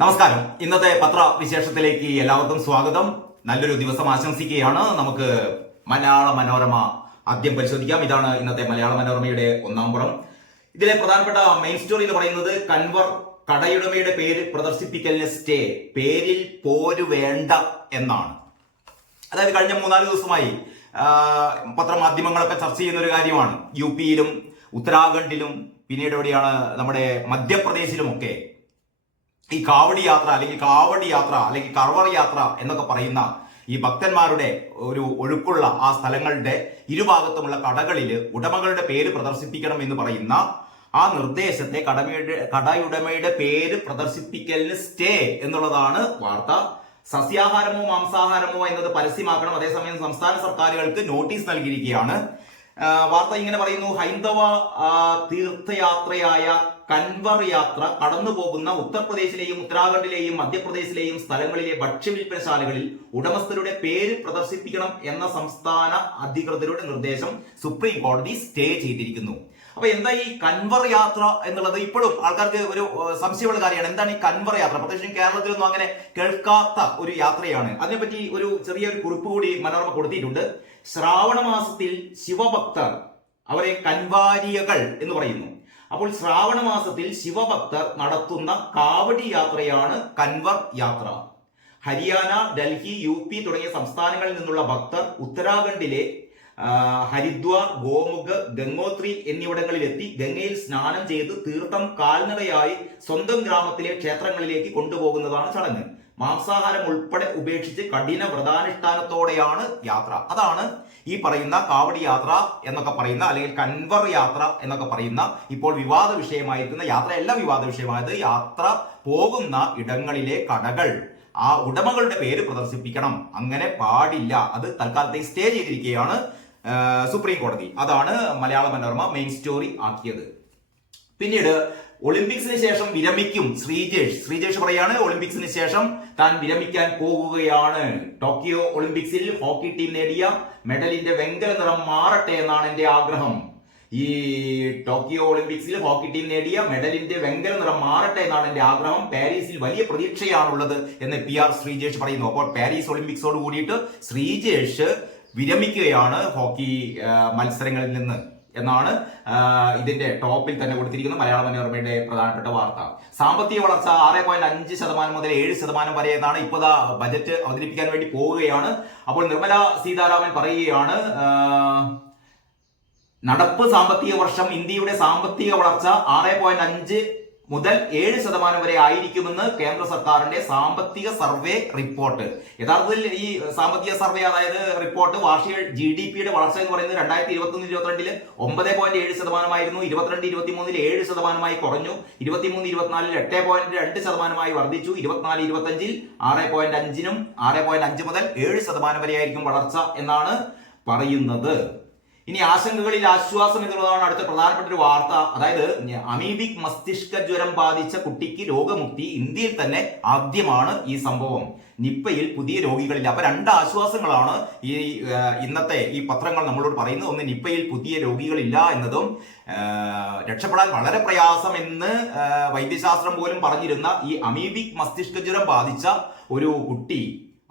നമസ്കാരം. ഇന്നത്തെ പത്രവിശേഷത്തിലേക്ക് എല്ലാവർക്കും സ്വാഗതം. നല്ലൊരു ദിവസം ആശംസിക്കുകയാണ്. നമുക്ക് മലയാള മനോരമ ആദ്യം പരിശോധിക്കാം. ഇതാണ് ഇന്നത്തെ മലയാള മനോരമയുടെ ഒന്നാം പുറം. ഇതിലെ പ്രധാനപ്പെട്ട മെയിൻ സ്റ്റോറി എന്ന് പറയുന്നത് കൻവർ കടയുടമയുടെ പേര് പ്രദർശിപ്പിക്കലിന് സ്റ്റേ, പേരിൽ പോരു വേണ്ട എന്നാണ്. അതായത് കഴിഞ്ഞ 3-4 ദിവസമായി പത്രമാധ്യമങ്ങളൊക്കെ ചർച്ച ചെയ്യുന്ന ഒരു കാര്യമാണ്. യു പിയിലും ഉത്തരാഖണ്ഡിലും പിന്നീട് എവിടെയാണ് നമ്മുടെ മധ്യപ്രദേശിലുമൊക്കെ ഈ കാവടി യാത്ര അല്ലെങ്കിൽ കർവർ യാത്ര എന്നൊക്കെ പറയുന്ന ഈ ഭക്തന്മാരുടെ ഒരു ഒഴുക്കുള്ള ആ സ്ഥലങ്ങളുടെ ഇരുഭാഗത്തുമുള്ള കടകളിൽ ഉടമകളുടെ പേര് പ്രദർശിപ്പിക്കണം എന്ന് പറയുന്ന ആ നിർദ്ദേശത്തെ കടയുടമയുടെ പേര് പ്രദർശിപ്പിക്കലിന് സ്റ്റേ എന്നുള്ളതാണ് വാർത്ത. സസ്യാഹാരമോ മാംസാഹാരമോ എന്നത് പരസ്യമാക്കണം. അതേസമയം സംസ്ഥാന സർക്കാരുകൾക്ക് നോട്ടീസ് നൽകിയിരിക്കുകയാണ്. വാർത്ത ഇങ്ങനെ പറയുന്നു: ഹൈന്ദവ തീർത്ഥയാത്രയായ കൻവർ യാത്ര കടന്നു പോകുന്ന ഉത്തർപ്രദേശിലെയും ഉത്തരാഖണ്ഡിലെയും മധ്യപ്രദേശിലെയും സ്ഥലങ്ങളിലെ ഭക്ഷ്യവിൽപ്പനശാലകളിൽ ഉടമസ്ഥരുടെ പേര് പ്രദർശിപ്പിക്കണം എന്ന സംസ്ഥാന അധികൃതരുടെ നിർദ്ദേശം സുപ്രീം കോടതി സ്റ്റേ ചെയ്തിരിക്കുന്നു. അപ്പൊ എന്താ ഈ കൻവർ യാത്ര എന്നുള്ളത്? ഇപ്പോഴും ആൾക്കാർക്ക് ഒരു സംശയമുള്ള കാര്യമാണ്. എന്താണ് ഈ കൻവർ യാത്ര? പ്രത്യേകിച്ചും കേരളത്തിലൊന്നും അങ്ങനെ കേൾക്കാത്ത ഒരു യാത്രയാണ്. അതിനെപ്പറ്റി ഒരു ചെറിയൊരു കുറിപ്പ് കൂടി മനോരമ കൊടുത്തിട്ടുണ്ട്. ശ്രാവണ മാസത്തിൽ ശിവഭക്തർ, അവരെ കൻവാരിയകൾ എന്ന് പറയുന്നു. അപ്പോൾ ശ്രാവണ മാസത്തിൽ ശിവഭക്തർ നടത്തുന്ന കാവടി യാത്രയാണ് കൻവർ യാത്ര. ഹരിയാന, ഡൽഹി, യു പി തുടങ്ങിയ സംസ്ഥാനങ്ങളിൽ നിന്നുള്ള ഭക്തർ ഉത്തരാഖണ്ഡിലെ ഹരിദ്വാർ, ഗോമുഖ്, ഗംഗോത്രി എന്നിവിടങ്ങളിലെത്തി ഗംഗയിൽ സ്നാനം ചെയ്ത് തീർത്ഥം കാൽനടയായി സ്വന്തം ഗ്രാമത്തിലെ ക്ഷേത്രങ്ങളിലേക്ക് കൊണ്ടുപോകുന്നതാണ് ചടങ്ങ്. മാംസാഹാരം ഉൾപ്പെടെ ഉപേക്ഷിച്ച് കഠിന വ്രതാനുഷ്ഠാനത്തോടെയാണ് യാത്ര. അതാണ് ഈ പറയുന്ന കാവടി യാത്ര എന്നൊക്കെ പറയുന്ന, അല്ലെങ്കിൽ കൻവർ യാത്ര എന്നൊക്കെ പറയുന്ന ഇപ്പോൾ വിവാദ വിഷയമായിരിക്കുന്ന യാത്ര. എല്ലാം വിവാദ വിഷയമായത് യാത്ര പോകുന്ന ഇടങ്ങളിലെ കടകൾ ആ ഉടമകളുടെ പേര് പ്രദർശിപ്പിക്കണം, അങ്ങനെ പാടില്ല. അത് തൽക്കാലത്തെ സ്റ്റേ ചെയ്തിരിക്കുകയാണ് സുപ്രീം കോടതി. അതാണ് മലയാള മനോരമ മെയിൻ സ്റ്റോറി ആക്കിയത്. പിന്നീട് ഒളിമ്പിക്സിന് ശേഷം വിരമിക്കും ശ്രീജേഷ് പറയാണ്, ഒളിമ്പിക്സിന് ശേഷം താൻ വിരമിക്കാൻ പോകുകയാണ്. ടോക്കിയോ ഒളിമ്പിക്സിൽ ഹോക്കി ടീം നേടിയ മെഡലിന്റെ വെങ്കല നിറം മാറട്ടെ എന്നാണ് എന്റെ ആഗ്രഹം. ഈ ടോക്കിയോ ഒളിമ്പിക്സിൽ ഹോക്കി ടീം നേടിയ മെഡലിന്റെ വെങ്കല നിറം മാറട്ടെ എന്നാണ് എന്റെ ആഗ്രഹം. പാരീസിൽ വലിയ പ്രതീക്ഷയാണുള്ളത് എന്ന് PR ശ്രീജേഷ് പറയുന്നു. അപ്പോൾ പാരീസ് ഒളിമ്പിക്സോട് കൂടിയിട്ട് ശ്രീജേഷ് വിരമിക്കുകയാണ് ഹോക്കി മത്സരങ്ങളിൽ നിന്ന് എന്നാണ് ഇതിന്റെ ടോപ്പിൽ തന്നെ കൊടുത്തിരിക്കുന്ന മലയാള മനോരമയുടെ പ്രധാനപ്പെട്ട വാർത്ത. സാമ്പത്തിക വളർച്ച 6.5% മുതൽ 7% വരെ എന്നാണ്. ഇപ്പോൾ ബജറ്റ് അവതരിപ്പിക്കാൻ വേണ്ടി പോവുകയാണ്. അപ്പോൾ നിർമ്മല സീതാരാമൻ പറയുകയാണ്, നടപ്പ് സാമ്പത്തിക വർഷം ഇന്ത്യയുടെ സാമ്പത്തിക വളർച്ച 6.5 മുതൽ 7% വരെ ആയിരിക്കുമെന്ന് കേന്ദ്ര സർക്കാരിന്റെ സാമ്പത്തിക സർവേ റിപ്പോർട്ട്. യഥാർത്ഥത്തിൽ ഈ സാമ്പത്തിക സർവേ, അതായത് റിപ്പോർട്ട്, വാർഷിക GDPയുടെ വളർച്ച എന്ന് പറയുന്നത് 2021-22 9.7% 22-23 7% കുറഞ്ഞു. 23-24 8.2% വർദ്ധിച്ചു. 24-25 6.5 6.5 മുതൽ 7% വരെ ആയിരിക്കും വളർച്ച എന്നാണ് പറയുന്നത്. ഇനി ആശങ്കകളിൽ ആശ്വാസം എന്നുള്ളതാണ് അടുത്ത പ്രധാനപ്പെട്ട ഒരു വാർത്ത. അതായത് അമീബിക് മസ്തിഷ്ക ജ്വരം ബാധിച്ച കുട്ടിക്ക് രോഗമുക്തി. ഇന്ത്യയിൽ തന്നെ ആദ്യമാണ് ഈ സംഭവം. നിപ്പയിൽ പുതിയ രോഗികളില്ല. അപ്പൊ 2 ആശ്വാസങ്ങളാണ് ഈ ഇന്നത്തെ ഈ പത്രങ്ങൾ നമ്മളോട് പറയുന്നത്. ഒന്ന്, നിപ്പയിൽ പുതിയ രോഗികളില്ല എന്നതും, രക്ഷപ്പെടാൻ വളരെ പ്രയാസം എന്ന് വൈദ്യശാസ്ത്രം പോലും പറഞ്ഞിരുന്ന ഈ അമീബിക് മസ്തിഷ്ക ജ്വരം ബാധിച്ച ഒരു കുട്ടി,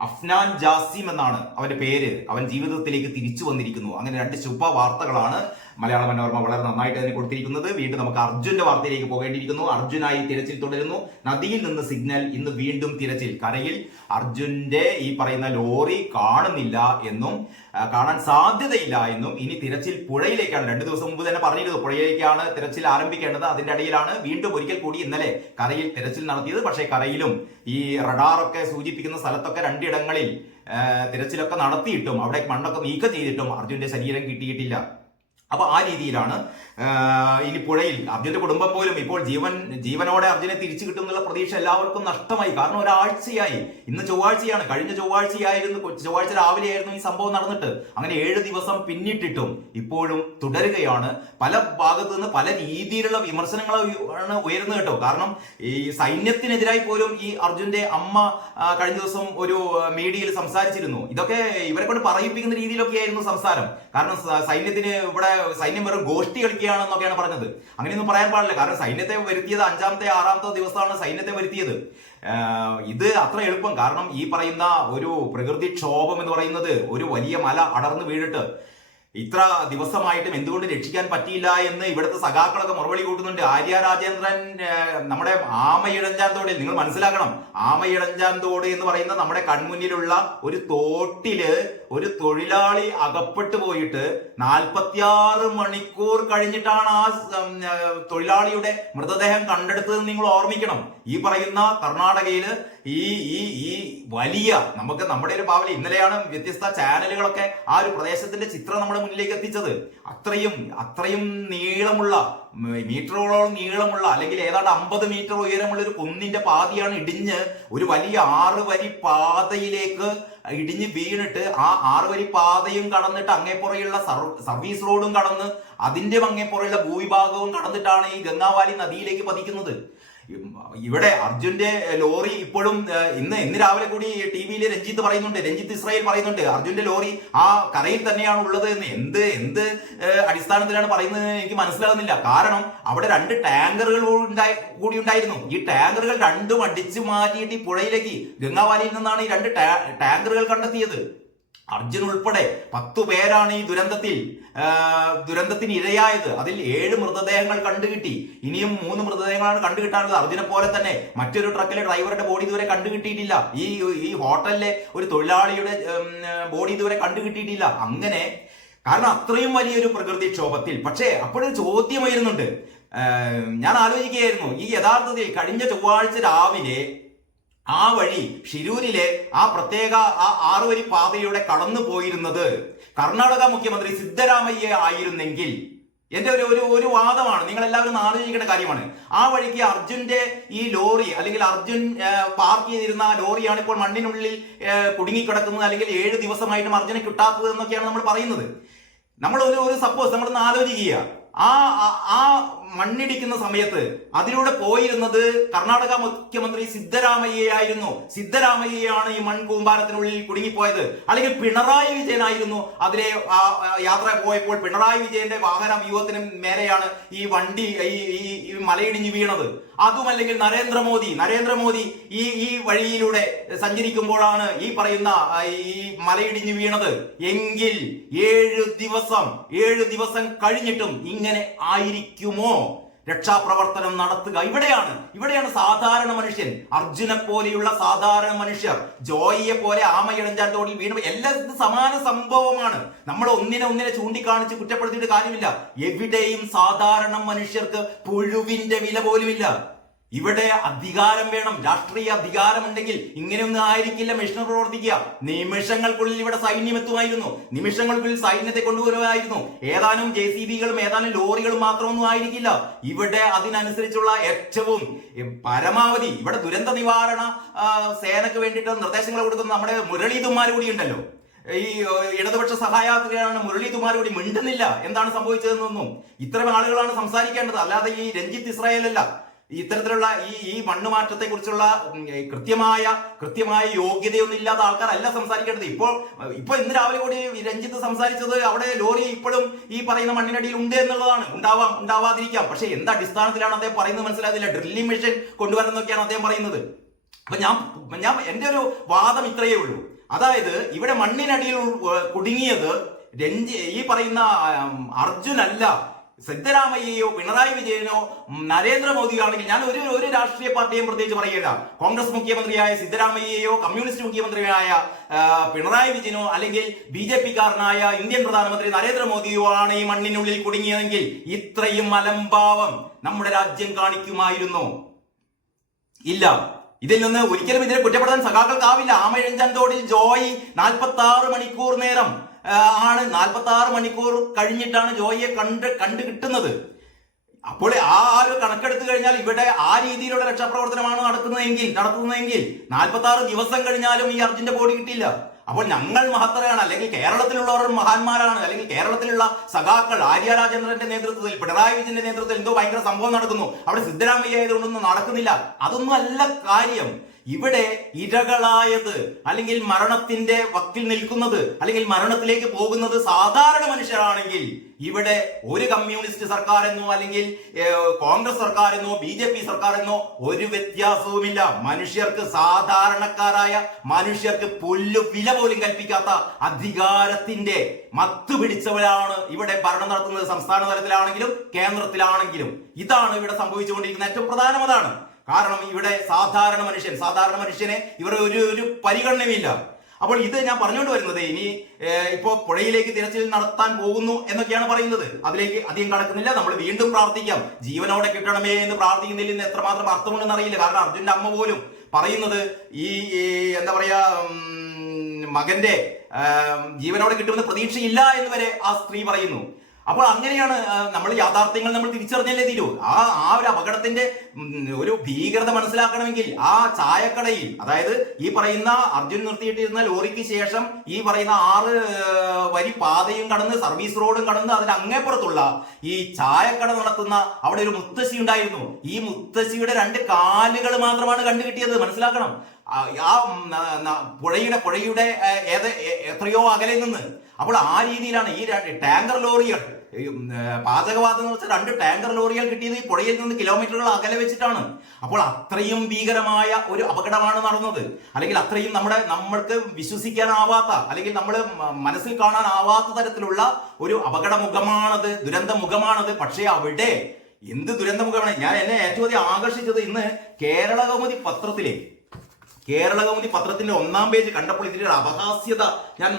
അഫ്നാൻ ജാസിം എന്നാണ് അവന്റെ പേര്, അവൻ ജീവിതത്തിലേക്ക് തിരിച്ചു വന്നിരിക്കുന്നു. അങ്ങനെ 2 ശുഭ വാർത്തകളാണ് മലയാള മനോരമ വളരെ നന്നായിട്ട് തന്നെ കൊടുത്തിരിക്കുന്നത്. വീണ്ടും നമുക്ക് അർജുന്റെ വാർത്തയിലേക്ക് പോകേണ്ടിയിരിക്കുന്നു. അർജുനായി തിരച്ചിൽ തുടരുന്നു. നദിയിൽ നിന്ന് സിഗ്നൽ, ഇന്ന് വീണ്ടും തിരച്ചിൽ. കരയിൽ അർജുന്റെ ഈ പറയുന്ന ലോറി കാണുന്നില്ല എന്നും കാണാൻ സാധ്യതയില്ല എന്നും ഇനി തിരച്ചിൽ പുഴയിലേക്കാണ്. 2 ദിവസം മുമ്പ് തന്നെ പറഞ്ഞിരുന്നു പുഴയിലേക്കാണ് തിരച്ചിൽ ആരംഭിക്കേണ്ടത്. അതിന്റെ ഇടയിലാണ് വീണ്ടും ഒരിക്കൽ കൂടി ഇന്നലെ കരയിൽ തിരച്ചിൽ നടത്തിയത്. പക്ഷേ കരയിലും ഈ റഡാറൊക്കെ സൂചിപ്പിക്കുന്ന സ്ഥലത്തൊക്കെ 2 ഇടങ്ങളിൽ തിരച്ചിലൊക്കെ നടത്തിയിട്ടും അവിടെ മണ്ണൊക്കെ നീക്കം ചെയ്തിട്ടും അർജുന്റെ ശരീരം കിട്ടിയിട്ടില്ല. അപ്പൊ ആ രീതിയിലാണ് ഇനി പുഴയിൽ അർജുന്റെ കുടുംബം പോലും ഇപ്പോൾ ജീവനോടെ അർജുനെ തിരിച്ചു കിട്ടുന്നുള്ള പ്രതീക്ഷ എല്ലാവർക്കും നഷ്ടമായി. കാരണം ഒരാഴ്ചയായി, ഇന്ന് ചൊവ്വാഴ്ചയാണ്, കഴിഞ്ഞ ചൊവ്വാഴ്ച രാവിലെയായിരുന്നു ഈ സംഭവം നടന്നിട്ട്. അങ്ങനെ 7 ദിവസം പിന്നിട്ടിട്ടും ഇപ്പോഴും തുടരുകയാണ്. പല ഭാഗത്തു നിന്ന് പല രീതിയിലുള്ള വിമർശനങ്ങളാണ് ഉയർന്നു കേട്ടോ. കാരണം ഈ സൈന്യത്തിനെതിരായി പോലും ഈ അർജുന്റെ അമ്മ കഴിഞ്ഞ ദിവസം ഒരു മീഡിയയിൽ സംസാരിച്ചിരുന്നു. ഇതൊക്കെ ഇവരെ കൊണ്ട് പറയിപ്പിക്കുന്ന രീതിയിലൊക്കെ ആയിരുന്നു സംസാരം. കാരണം സൈന്യത്തിന് ഇവിടെ സൈന്യം വെറും ഗോഷ്ടി കളിക്കുകയാണെന്നൊക്കെയാണ് പറഞ്ഞത്. അങ്ങനെയൊന്നും പറയാൻ പാടില്ല. കാരണം സൈന്യത്തെ വരുത്തിയത് 5-ാമത്തെ 6-ാമത്തെ ദിവസമാണ് സൈന്യത്തെ വരുത്തിയത്. ഇത് അത്ര എളുപ്പം, കാരണം ഈ പറയുന്ന ഒരു പ്രകൃതിക്ഷോഭം എന്ന് പറയുന്നത് ഒരു വലിയ മല അടർന്നു വീണിട്ട് ഇത്ര ദിവസമായിട്ടും എന്തുകൊണ്ട് രക്ഷിക്കാൻ പറ്റിയില്ല എന്ന് ഇവിടുത്തെ സഖാക്കളൊക്കെ മറുപടി കൂട്ടുന്നുണ്ട്. ആര്യ രാജേന്ദ്രൻ നമ്മുടെ ആമയിഴഞ്ചാൻ തോടിൽ, നിങ്ങൾ മനസ്സിലാക്കണം, ആമയിഴഞ്ചാൻ തോട് എന്ന് പറയുന്ന നമ്മുടെ കൺമുന്നിലുള്ള ഒരു തോട്ടില് ഒരു തൊഴിലാളി അകപ്പെട്ടു പോയിട്ട് 46 മണിക്കൂർ കഴിഞ്ഞിട്ടാണ് ആ തൊഴിലാളിയുടെ മൃതദേഹം കണ്ടെടുത്തതെന്ന് നിങ്ങൾ ഓർമ്മിക്കണം. ഈ പറയുന്ന കർണാടകയില് ഈ ഈ ഈ വലിയ നമ്മുടെ ഒരു ഭാവന, ഇന്നലെയാണ് വ്യത്യസ്ത ചാനലുകളൊക്കെ ആ ഒരു പ്രദേശത്തിന്റെ ചിത്രം നമ്മുടെ മുന്നിലേക്ക് എത്തിച്ചത്. അത്രയും നീളമുള്ള, മീറ്ററുകളോളം നീളമുള്ള, അല്ലെങ്കിൽ ഏതാണ്ട് 50 മീറ്റർ ഉയരമുള്ള ഒരു കുന്നിന്റെ പാതയാണ് ഇടിഞ്ഞ് ഒരു വലിയ 6 വരി പാതയിലേക്ക് ഇടിഞ്ഞ് വീണിട്ട് ആ 6 വരി പാതയും കടന്നിട്ട് അങ്ങേപ്പുറയുള്ള സർവീസ് റോഡും കടന്ന് അതിന്റെ അങ്ങേപ്പുറയുള്ള ഭൂവിഭാഗവും കടന്നിട്ടാണ് ഈ ഗംഗാവാലി നദിയിലേക്ക് പതിക്കുന്നത്. ഇവിടെ അർജുന്റെ ലോറി ഇപ്പോഴും ഇന്ന് രാവിലെ കൂടി TV-യിൽ രഞ്ജിത്ത് ഇസ്രായേൽ പറയുന്നുണ്ട് അർജുന്റെ ലോറി ആ കരയിൽ തന്നെയാണ് ഉള്ളത് എന്ന്. എന്ത് അടിസ്ഥാനത്തിലാണ് പറയുന്നത് എനിക്ക് മനസ്സിലാകുന്നില്ല. കാരണം അവിടെ 2 ടാങ്കറുകൾ കൂടി ഉണ്ടായിരുന്നു. ഈ ടാങ്കറുകൾ രണ്ടും അടിച്ചു മാറ്റിയിട്ട് ഈ പുഴയിലേക്ക്, ഗംഗാവാലിയിൽ നിന്നാണ് ഈ 2 ടാങ്കറുകൾ കണ്ടെത്തിയത്. അർജുൻ ഉൾപ്പെടെ 10 പേരാണ് ഈ ദുരന്തത്തിന് ഇരയായത്. അതിൽ 7 മൃതദേഹങ്ങൾ കണ്ടുകിട്ടി. ഇനിയും 3 മൃതദേഹങ്ങളാണ് കണ്ടുകിട്ടാനുള്ളത്. അർജുനെ പോലെ തന്നെ മറ്റൊരു ട്രക്കിലെ ഡ്രൈവറുടെ ബോഡി ഇതുവരെ കണ്ടുകിട്ടിയിട്ടില്ല. ഈ ഹോട്ടലിലെ ഒരു തൊഴിലാളിയുടെ ബോഡി ഇതുവരെ കണ്ടുകിട്ടിയിട്ടില്ല. അങ്ങനെ, കാരണം അത്രയും വലിയൊരു പ്രകൃതിക്ഷോഭത്തിൽ. പക്ഷേ അപ്പോഴൊരു ചോദ്യം വരുന്നുണ്ട്. ഞാൻ ആലോചിക്കുകയായിരുന്നു, ഈ യഥാർത്ഥത്തിൽ കഴിഞ്ഞ ചൊവ്വാഴ്ച രാവിലെ ആ വഴി ഷിരൂരിലെ ആ പ്രത്യേക ആ 6 വരി പാതയിലൂടെ കടന്നു പോയിരുന്നത് കർണാടക മുഖ്യമന്ത്രി സിദ്ധരാമയ്യ ആയിരുന്നെങ്കിൽ, എന്റെ ഒരു വാദമാണ്, നിങ്ങൾ എല്ലാവരും ആലോചിക്കേണ്ട കാര്യമാണ്. ആ വഴിക്ക് അർജുന്റെ ഈ ലോറി, അല്ലെങ്കിൽ അർജുൻ പാർക്ക് ചെയ്തിരുന്ന ലോറിയാണ് ഇപ്പോൾ മണ്ണിനുള്ളിൽ കുടുങ്ങിക്കിടക്കുന്നത്, അല്ലെങ്കിൽ 7 ദിവസമായിട്ടും അർജുനെ കിട്ടാത്തത് എന്നൊക്കെയാണ് നമ്മൾ പറയുന്നത്. നമ്മൾ സപ്പോസ് നമ്മളൊന്ന് ആലോചിക്കുക, ആ മണ്ണിടിക്കുന്ന സമയത്ത് അതിലൂടെ പോയിരുന്നത് കർണാടക മുഖ്യമന്ത്രി സിദ്ധരാമയ്യയായിരുന്നു. സിദ്ധരാമയ്യയാണ് ഈ മൺകൂമ്പാരത്തിനുള്ളിൽ കുടുങ്ങിപ്പോയത്. അല്ലെങ്കിൽ പിണറായി വിജയനായിരുന്നു അതിലെ യാത്ര പോയപ്പോൾ പിണറായി വിജയന്റെ വാഹന വ്യൂഹത്തിന് മേലെയാണ് ഈ വണ്ടി ഈ മലയിടിഞ്ഞു വീണത്. അതുമല്ലെങ്കിൽ നരേന്ദ്രമോദി ഈ വഴിയിലൂടെ സഞ്ചരിക്കുമ്പോഴാണ് ഈ പറയുന്ന ഈ മലയിടിഞ്ഞു വീണത് എങ്കിൽ 7 ദിവസം കഴിഞ്ഞിട്ടും ഇങ്ങനെ ആയിരിക്കുമോ രക്ഷാപ്രവർത്തനം നടത്തുക? ഇവിടെയാണ് സാധാരണ മനുഷ്യൻ, അർജുനെ പോലെയുള്ള സാധാരണ മനുഷ്യർ, ജോയിയെ പോലെ ആമയിഴഞ്ചാൻ തോടിൽ വീണു. എല്ലാം സമാന സംഭവമാണ്. നമ്മൾ ഒന്നിനെ ചൂണ്ടിക്കാണിച്ച് കുറ്റപ്പെടുത്തിയിട്ട് കാര്യമില്ല. എവിടെയും സാധാരണ മനുഷ്യർക്ക് പുഴുവിന്റെ വില പോലുമില്ല. ഇവിടെ അധികാരം വേണം, രാഷ്ട്രീയ അധികാരം ഉണ്ടെങ്കിൽ ഇങ്ങനെയൊന്നും ആയിരിക്കില്ല മെഷീനറി പ്രവർത്തിക്കുക. നിമിഷങ്ങൾക്കുള്ളിൽ ഇവിടെ സൈന്യം എത്തുമായിരുന്നു, നിമിഷങ്ങൾക്കുള്ളിൽ സൈന്യത്തെ കൊണ്ടുവരുമായിരുന്നു. ഏതാനും JCB-കളും ഏതാനും ലോറികളും മാത്രമൊന്നും ആയിരിക്കില്ല. ഇവിടെ അതിനനുസരിച്ചുള്ള ഏറ്റവും പരമാവധി ഇവിടെ ദുരന്ത നിവാരണ സേനക്ക് വേണ്ടിയിട്ട് നിർദ്ദേശങ്ങൾ കൊടുക്കുന്ന നമ്മുടെ മുരളീധുമാർ കൂടി ഉണ്ടല്ലോ. ഈ ഇടതുപക്ഷ സഹായാത്രിയാണ് മുരളീധുമാർ കൂടി മിണ്ടുന്നില്ല എന്താണ് സംഭവിച്ചതെന്നൊന്നും. ഇത്തരം ആളുകളാണ് സംസാരിക്കേണ്ടത്, അല്ലാതെ ഈ രഞ്ജിത്ത് ഇസ്രായേൽ അല്ല. ഇത്തരത്തിലുള്ള ഈ മണ്ണുമാറ്റത്തെ കുറിച്ചുള്ള കൃത്യമായ യോഗ്യതയൊന്നും ഇല്ലാത്ത ആൾക്കാരല്ല സംസാരിക്കേണ്ടത്. ഇപ്പൊ ഇന്ന് രാവിലെ കൂടി രഞ്ജിത്ത് സംസാരിച്ചത് അവിടെ ലോറി ഇപ്പോഴും ഈ പറയുന്ന മണ്ണിനടിയിൽ ഉണ്ട് എന്നുള്ളതാണ്. ഉണ്ടാവാതിരിക്കാം, പക്ഷെ എന്ത് അടിസ്ഥാനത്തിലാണ് അദ്ദേഹം പറയുന്നത് മനസ്സിലാകുന്നില്ല. ഡ്രില്ലിംഗ് മെഷീൻ കൊണ്ടുവരുന്നൊക്കെയാണ് അദ്ദേഹം പറയുന്നത്. അപ്പൊ ഞാൻ എന്റെ ഒരു വാദം ഇത്രയേ ഉള്ളൂ. അതായത് ഇവിടെ മണ്ണിനടിയിൽ കുടുങ്ങിയത് ഈ പറയുന്ന അർജുനല്ല, സിദ്ധരാമയ്യയോ പിണറായി വിജയനോ നരേന്ദ്രമോദിയോ ആണെങ്കിൽ ഞാൻ ഒരു രാഷ്ട്രീയ പാർട്ടിയും പ്രത്യേകിച്ച് പറയുകയില്ല. കോൺഗ്രസ് മുഖ്യമന്ത്രിയായ സിദ്ധരാമയ്യയോ കമ്മ്യൂണിസ്റ്റ് മുഖ്യമന്ത്രിയായ പിണറായി വിജയനോ അല്ലെങ്കിൽ BJP-കാരനായ ഇന്ത്യൻ പ്രധാനമന്ത്രി നരേന്ദ്രമോദിയോ ആണ് ഈ മണ്ണിനുള്ളിൽ കുടുങ്ങിയതെങ്കിൽ ഇത്രയും അലംഭാവം നമ്മുടെ രാജ്യം കാണിക്കുമായിരുന്നോ? ഇല്ല. ഇതിൽ നിന്ന് ഒരിക്കലും ഇതിനെ കുറ്റപ്പെടുത്താൻ സഖാക്കൾക്കാവില്ല. ആമയിഴഞ്ചാൻ തോടിൽ ജോയി 46 മണിക്കൂർ നേരം 46 മണിക്കൂർ കഴിഞ്ഞിട്ടാണ് ജോയിയെ കണ്ടു കിട്ടുന്നത്. അപ്പോൾ ആ ഒരു കണക്കെടുത്തു കഴിഞ്ഞാൽ ഇവിടെ ആ രീതിയിലുള്ള രക്ഷാപ്രവർത്തനമാണ് നടത്തുന്നതെങ്കിൽ 46 ദിവസം കഴിഞ്ഞാലും ഈ അർജുന്റെ ബോഡി കിട്ടിയില്ല. അപ്പോൾ ഞങ്ങൾ മഹത്തരാണ്, അല്ലെങ്കിൽ കേരളത്തിലുള്ളവർ മഹാന്മാരാണ്, അല്ലെങ്കിൽ കേരളത്തിലുള്ള സഖാക്കൾ ആര്യ രാജേന്ദ്രന്റെ നേതൃത്വത്തിൽ പിണറായി വിജയന്റെ നേതൃത്വത്തിൽ എന്തോ ഭയങ്കര സംഭവം നടക്കുന്നു, അവിടെ സിദ്ധരാമയ്യ ആയതുകൊണ്ടൊന്നും നടക്കുന്നില്ല. അതൊന്നും അല്ല കാര്യം. ഇവിടെ ഇരകളായത് അല്ലെങ്കിൽ മരണത്തിന്റെ വക്കിൽ നിൽക്കുന്നത് അല്ലെങ്കിൽ മരണത്തിലേക്ക് പോകുന്നത് സാധാരണ മനുഷ്യരാണെങ്കിൽ ഇവിടെ ഒരു കമ്മ്യൂണിസ്റ്റ് സർക്കാരെന്നോ അല്ലെങ്കിൽ കോൺഗ്രസ് സർക്കാരെന്നോ BJP സർക്കാരെന്നോ ഒരു വ്യത്യാസവുമില്ല. മനുഷ്യർക്ക്, സാധാരണക്കാരായ മനുഷ്യർക്ക് പുല്ലു വില പോലും കൽപ്പിക്കാത്ത അധികാരത്തിന്റെ മത്ത് പിടിച്ചവരാണ് ഇവിടെ ഭരണം നടത്തുന്നത്. സംസ്ഥാന തലത്തിലാണെങ്കിലും കേന്ദ്രത്തിലാണെങ്കിലും ഇതാണ് ഇവിടെ സംഭവിച്ചുകൊണ്ടിരിക്കുന്ന ഏറ്റവും പ്രധാനം അതാണ്. കാരണം ഇവിടെ സാധാരണ മനുഷ്യനെ ഇവരുടെ ഒരു പരിഗണനയുമില്ല. അപ്പോൾ ഇത് ഞാൻ പറഞ്ഞുകൊണ്ട് വരുന്നത്, ഇനി ഇപ്പോ പുഴയിലേക്ക് തിരച്ചിൽ നടത്താൻ പോകുന്നു എന്നൊക്കെയാണ് പറയുന്നത്. അതിലേക്ക് അധികം കടക്കുന്നില്ല. നമ്മൾ വീണ്ടും പ്രാർത്ഥിക്കാം, ജീവനോടെ കിട്ടണമേ എന്ന് പ്രാർത്ഥിക്കുന്നതിൽ നിന്ന് എത്രമാത്രം അർത്ഥമുണ്ടെന്ന് അറിയില്ല. കാരണം അർജുന്റെ അമ്മ പോലും പറയുന്നത് ഈ എന്താ പറയാ, മകന്റെ ജീവനോടെ കിട്ടുമെന്ന് പ്രതീക്ഷയില്ല എന്ന് വരെ ആ സ്ത്രീ പറയുന്നു. അപ്പോൾ അങ്ങനെയാണ് നമ്മൾ യാഥാർത്ഥ്യങ്ങൾ നമ്മൾ തിരിച്ചറിഞ്ഞല്ലേ തീരൂ. ആ ഒരു അപകടത്തിന്റെ ഒരു ഭീകരത മനസ്സിലാക്കണമെങ്കിൽ ആ ചായക്കടയിൽ, അതായത് ഈ പറയുന്ന അർജുൻ നിർത്തിയിട്ടിരുന്ന ലോറിക്ക് ശേഷം ഈ പറയുന്ന 6 വരി പാതയും കടന്ന് സർവീസ് റോഡും കടന്ന് അതിന് അങ്ങേപ്പുറത്തുള്ള ഈ ചായക്കട നടത്തുന്ന അവിടെ ഒരു മുത്തശ്ശി ഉണ്ടായിരുന്നു. ഈ മുത്തശ്ശിയുടെ 2 കാലുകൾ മാത്രമാണ് കണ്ടുകിട്ടിയത്. മനസ്സിലാക്കണം. ആ പുഴയുടെ എത്രയോ അകലെ നിന്ന്. അപ്പോൾ ആ രീതിയിലാണ് ഈ ടാങ്കർ ലോറികൾ, പാചകവാതകം എന്ന് വെച്ചാൽ 2 ടാങ്കർ ലോറികൾ കിട്ടിയത് ഈ പുഴയിൽ നിന്ന് കിലോമീറ്ററുകൾ അകലെ വെച്ചിട്ടാണ്. അപ്പോൾ അത്രയും ഭീകരമായ ഒരു അപകടമാണ് നടന്നത്. അല്ലെങ്കിൽ അത്രയും നമ്മൾക്ക് വിശ്വസിക്കാനാവാത്ത അല്ലെങ്കിൽ നമ്മൾ മനസ്സിൽ കാണാനാവാത്ത തരത്തിലുള്ള ഒരു അപകടമുഖമാണത്, ദുരന്തമുഖമാണത്. പക്ഷേ അവിടെ എന്ത് ദുരന്തമുഖമാണ്. എന്നെ ഏറ്റവും അധികം ആകർഷിച്ചത് ഇന്ന് കേരളകൗമുദി പത്രത്തിന്റെ 1-ാം പേജ് കണ്ടപ്പോൾ ഇതിന്റെ അപഹാസ്യത ഞാൻ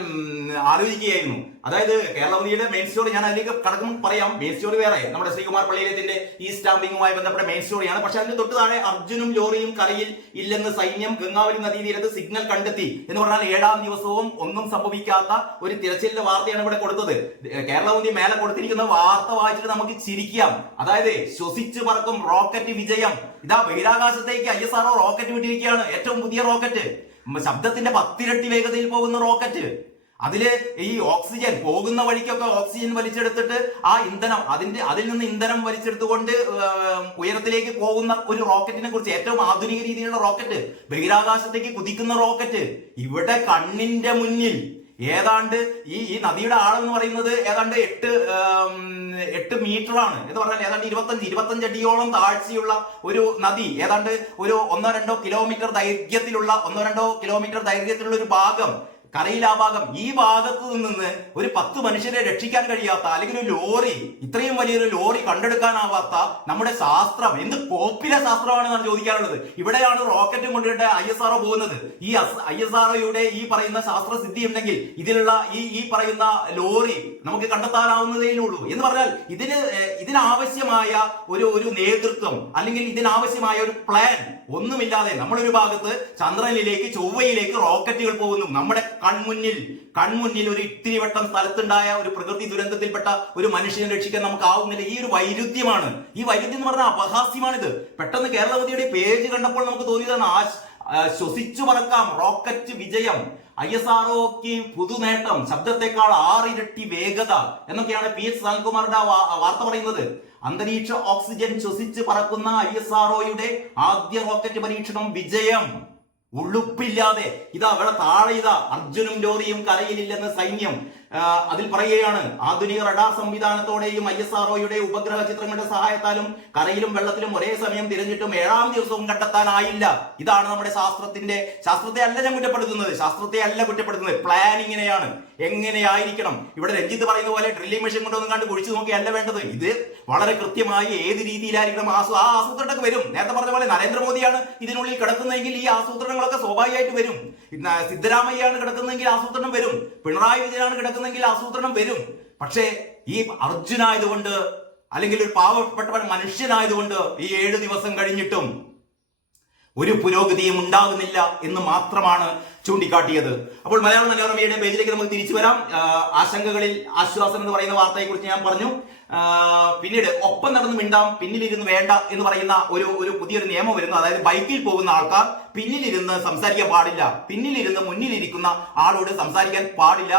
ആലോചിക്കുകയായിരുന്നു. അതായത് കേരളകൗമുദിയുടെ മെയിൻ സ്റ്റോറി, ഞാൻ അതിലേക്ക് കടക്കുമ്പോൾ പറയാം. മെയിൻ സ്റ്റോറി വേറെ, നമ്മുടെ ശ്രീകുമാർ പള്ളിയിലത്തിന്റെ ഈ സ്റ്റാമ്പിങ്ങുമായി ബന്ധപ്പെട്ട മെയിൻ സ്റ്റോറിയാണ്. പക്ഷെ അതിന് തൊട്ട് താഴെ അർജുനും ലോറിയും കരയിൽ ഇല്ലെന്ന് സൈന്യം ഗംഗാവലി നദീതീരത്ത് സിഗ്നൽ കണ്ടെത്തി എന്ന് പറഞ്ഞാൽ 7-ാം ദിവസവും ഒന്നും സംഭവിക്കാത്ത ഒരു തിരച്ചിലിന്റെ വാർത്തയാണ് ഇവിടെ കൊടുത്തത്. കേരളകൗമുദി മേലെ കൊടുത്തിരിക്കുന്ന വാർത്ത വായിച്ചിട്ട് നമുക്ക് ചിരിക്കാം. അതായത് ശ്വസിച്ചു പറക്കും റോക്കറ്റ് വിജയം. ഇതാ ബഹിരാകാശത്തേക്ക് ISRO റോക്കറ്റ് വിട്ടിരിക്കുകയാണ്. ഏറ്റവും പുതിയ റോക്കറ്റ്, ശബ്ദത്തിന്റെ 10 ഇരട്ടി വേഗതയിൽ പോകുന്ന റോക്കറ്റ്. അതില് ഈ ഓക്സിജൻ പോകുന്ന വഴിക്കൊക്കെ ഓക്സിജൻ വലിച്ചെടുത്തിട്ട് ആ ഇന്ധനം അതിൽ നിന്ന് ഇന്ധനം വലിച്ചെടുത്തുകൊണ്ട് ഉയരത്തിലേക്ക് പോകുന്ന ഒരു റോക്കറ്റിനെ കുറിച്ച്, ഏറ്റവും ആധുനിക രീതിയിലുള്ള റോക്കറ്റ്, ബഹിരാകാശത്തേക്ക് കുതിക്കുന്ന റോക്കറ്റ്. ഇവിടെ കണ്ണിന്റെ മുന്നിൽ ഏതാണ്ട് ഈ നദിയുടെ ആഴം എന്ന് പറയുന്നത് ഏതാണ്ട് 8 മീറ്ററാണ് എന്ന് പറഞ്ഞാൽ ഏതാണ്ട് 25 അടിയോളം താഴ്ചയുള്ള ഒരു നദി, ഏതാണ്ട് ഒരു 1-2 കിലോമീറ്റർ ദൈർഘ്യത്തിലുള്ള ഒരു ഭാഗം, കരയിൽ ആ ഭാഗം, ഈ ഭാഗത്ത് നിന്ന് ഒരു 10 മനുഷ്യരെ രക്ഷിക്കാൻ കഴിയാത്ത, അല്ലെങ്കിൽ ഒരു ലോറി, ഇത്രയും വലിയൊരു ലോറി കണ്ടെടുക്കാനാവാത്ത നമ്മുടെ ശാസ്ത്രം എന്ത് കോപ്പിലെ ശാസ്ത്രമാണെന്നാണ് ചോദിക്കാനുള്ളത്. ഇവിടെയാണ് റോക്കറ്റും കൊണ്ടിട്ട് ISRO പോകുന്നത്. ഈ ISROയുടെ ഈ പറയുന്ന ശാസ്ത്രസിദ്ധി ഉണ്ടെങ്കിൽ ഇതിലുള്ള ഈ പറയുന്ന ലോറി നമുക്ക് കണ്ടെത്താനാവുന്നതേ ഉള്ളൂ. എന്ന് പറഞ്ഞാൽ ഇതിനാവശ്യമായ ഒരു നേതൃത്വം അല്ലെങ്കിൽ ഇതിനാവശ്യമായ ഒരു പ്ലാൻ ഒന്നുമില്ലാതെ നമ്മളൊരു ഭാഗത്ത് ചന്ദ്രനിലേക്ക്, ചൊവ്വയിലേക്ക് റോക്കറ്റുകൾ പോകുന്നു. നമ്മുടെ കൺമുന്നിൽ ഒരു ഇത്തിരി വട്ടം സ്ഥലത്തുണ്ടായ ഒരു പ്രകൃതി ദുരന്തത്തിൽപ്പെട്ട ഒരു മനുഷ്യനെ രക്ഷിക്കാൻ നമുക്ക് ആവുന്നില്ല. ഈ ഒരു വൈരുദ്ധ്യമാണ്. ഈ വൈരുദ്ധ്യം എന്ന് പറഞ്ഞാൽ അപഹാസ്യമാണിത്. പെട്ടെന്ന് കേരളകൗമുദിയുടെ പേജ് കണ്ടപ്പോൾ നമുക്ക് തോന്നിയതാണ് ശ്വസിച്ചു പറക്കാം റോക്കറ്റ് വിജയം, ISROക്ക് പുതുനേട്ടം, ശബ്ദത്തെക്കാൾ 6 ഇരട്ടി വേഗത എന്നൊക്കെയാണ് PH സനൽകുമാറിന്റെ വാർത്ത പറയുന്നത്. അന്തരീക്ഷ ഓക്സിജൻ ശ്വസിച്ച് പറക്കുന്ന ISROയുടെ ആദ്യ റോക്കറ്റ് പരീക്ഷണം വിജയം. ഉളുപ്പില്ലാതെ ഇതാ ഇവിടെ താഴെ അർജുനും ലോറിയും കരയിലില്ലെന്ന് സൈന്യം അതിൽ പറയുകയാണ്. ആധുനിക റഡാർ സംവിധാനത്തോടെയും ISROയുടെ ഉപഗ്രഹ ചിത്രങ്ങളുടെ സഹായത്താലും കരയിലും വെള്ളത്തിലും ഒരേ സമയം തിരഞ്ഞിട്ടും 7-ാം ദിവസവും കണ്ടെത്താനായില്ല. ഇതാണ് നമ്മുടെ ശാസ്ത്രത്തെ അല്ല ഞാൻ കുറ്റപ്പെടുത്തുന്നത്, പ്ലാനിങ്ങിനെയാണ്. എങ്ങനെയായിരിക്കണം ഇവിടെ രഞ്ജിത്ത് പറയുന്ന പോലെ ഡ്രില്ലിംഗ് മെഷീൻ കൊണ്ടൊന്നും കണ്ട് കുഴിച്ചു നോക്കിയല്ല വേണ്ടത്. ഇത് വളരെ കൃത്യമായി ഏത് രീതിയിലായിരിക്കണം ആ ആസൂത്രണമൊക്കെ വരും. നേരത്തെ പറഞ്ഞ പോലെ നരേന്ദ്രമോദിയാണ് ഇതിനുള്ളിൽ കിടക്കുന്നതെങ്കിൽ ഈ ആസൂത്രണങ്ങളൊക്കെ സ്വാഭാവികമായിട്ട് വരും. സിദ്ധരാമയ്യാണ് കിടക്കുന്നതെങ്കിൽ ആസൂത്രണം വരും. പിണറായി വിജയനാണ് കിടക്കുന്നതെങ്കിൽ ആസൂത്രണം വരും. പക്ഷേ ഈ അർജുനായതുകൊണ്ട് അല്ലെങ്കിൽ ഒരു പാവപ്പെട്ട മനുഷ്യനായതുകൊണ്ട് ഈ 7 ദിവസം കഴിഞ്ഞിട്ടും ഒരു പുരോഗതിയും ഉണ്ടാകുന്നില്ല എന്ന് മാത്രമാണ് ചൂണ്ടിക്കാട്ടിയത്. അപ്പോൾ മലയാള മനോരമയുടെ പേജിലേക്ക് നമുക്ക് തിരിച്ചു വരാം. ആശങ്കകളിൽ ആശ്വാസം എന്ന് പറയുന്ന വാർത്തയെ കുറിച്ച് ഞാൻ പറഞ്ഞു. പിന്നീട് ഒപ്പം നടന്ന് മിണ്ടാം, പിന്നിലിരുന്ന് വേണ്ട എന്ന് പറയുന്ന ഒരു പുതിയൊരു നിയമം വരുന്നു. അതായത് ബൈക്കിൽ പോകുന്ന ആൾക്കാർ പിന്നിലിരുന്ന് സംസാരിക്കാൻ പാടില്ല, പിന്നിലിരുന്ന് മുന്നിലിരിക്കുന്ന ആളോട് സംസാരിക്കാൻ പാടില്ല.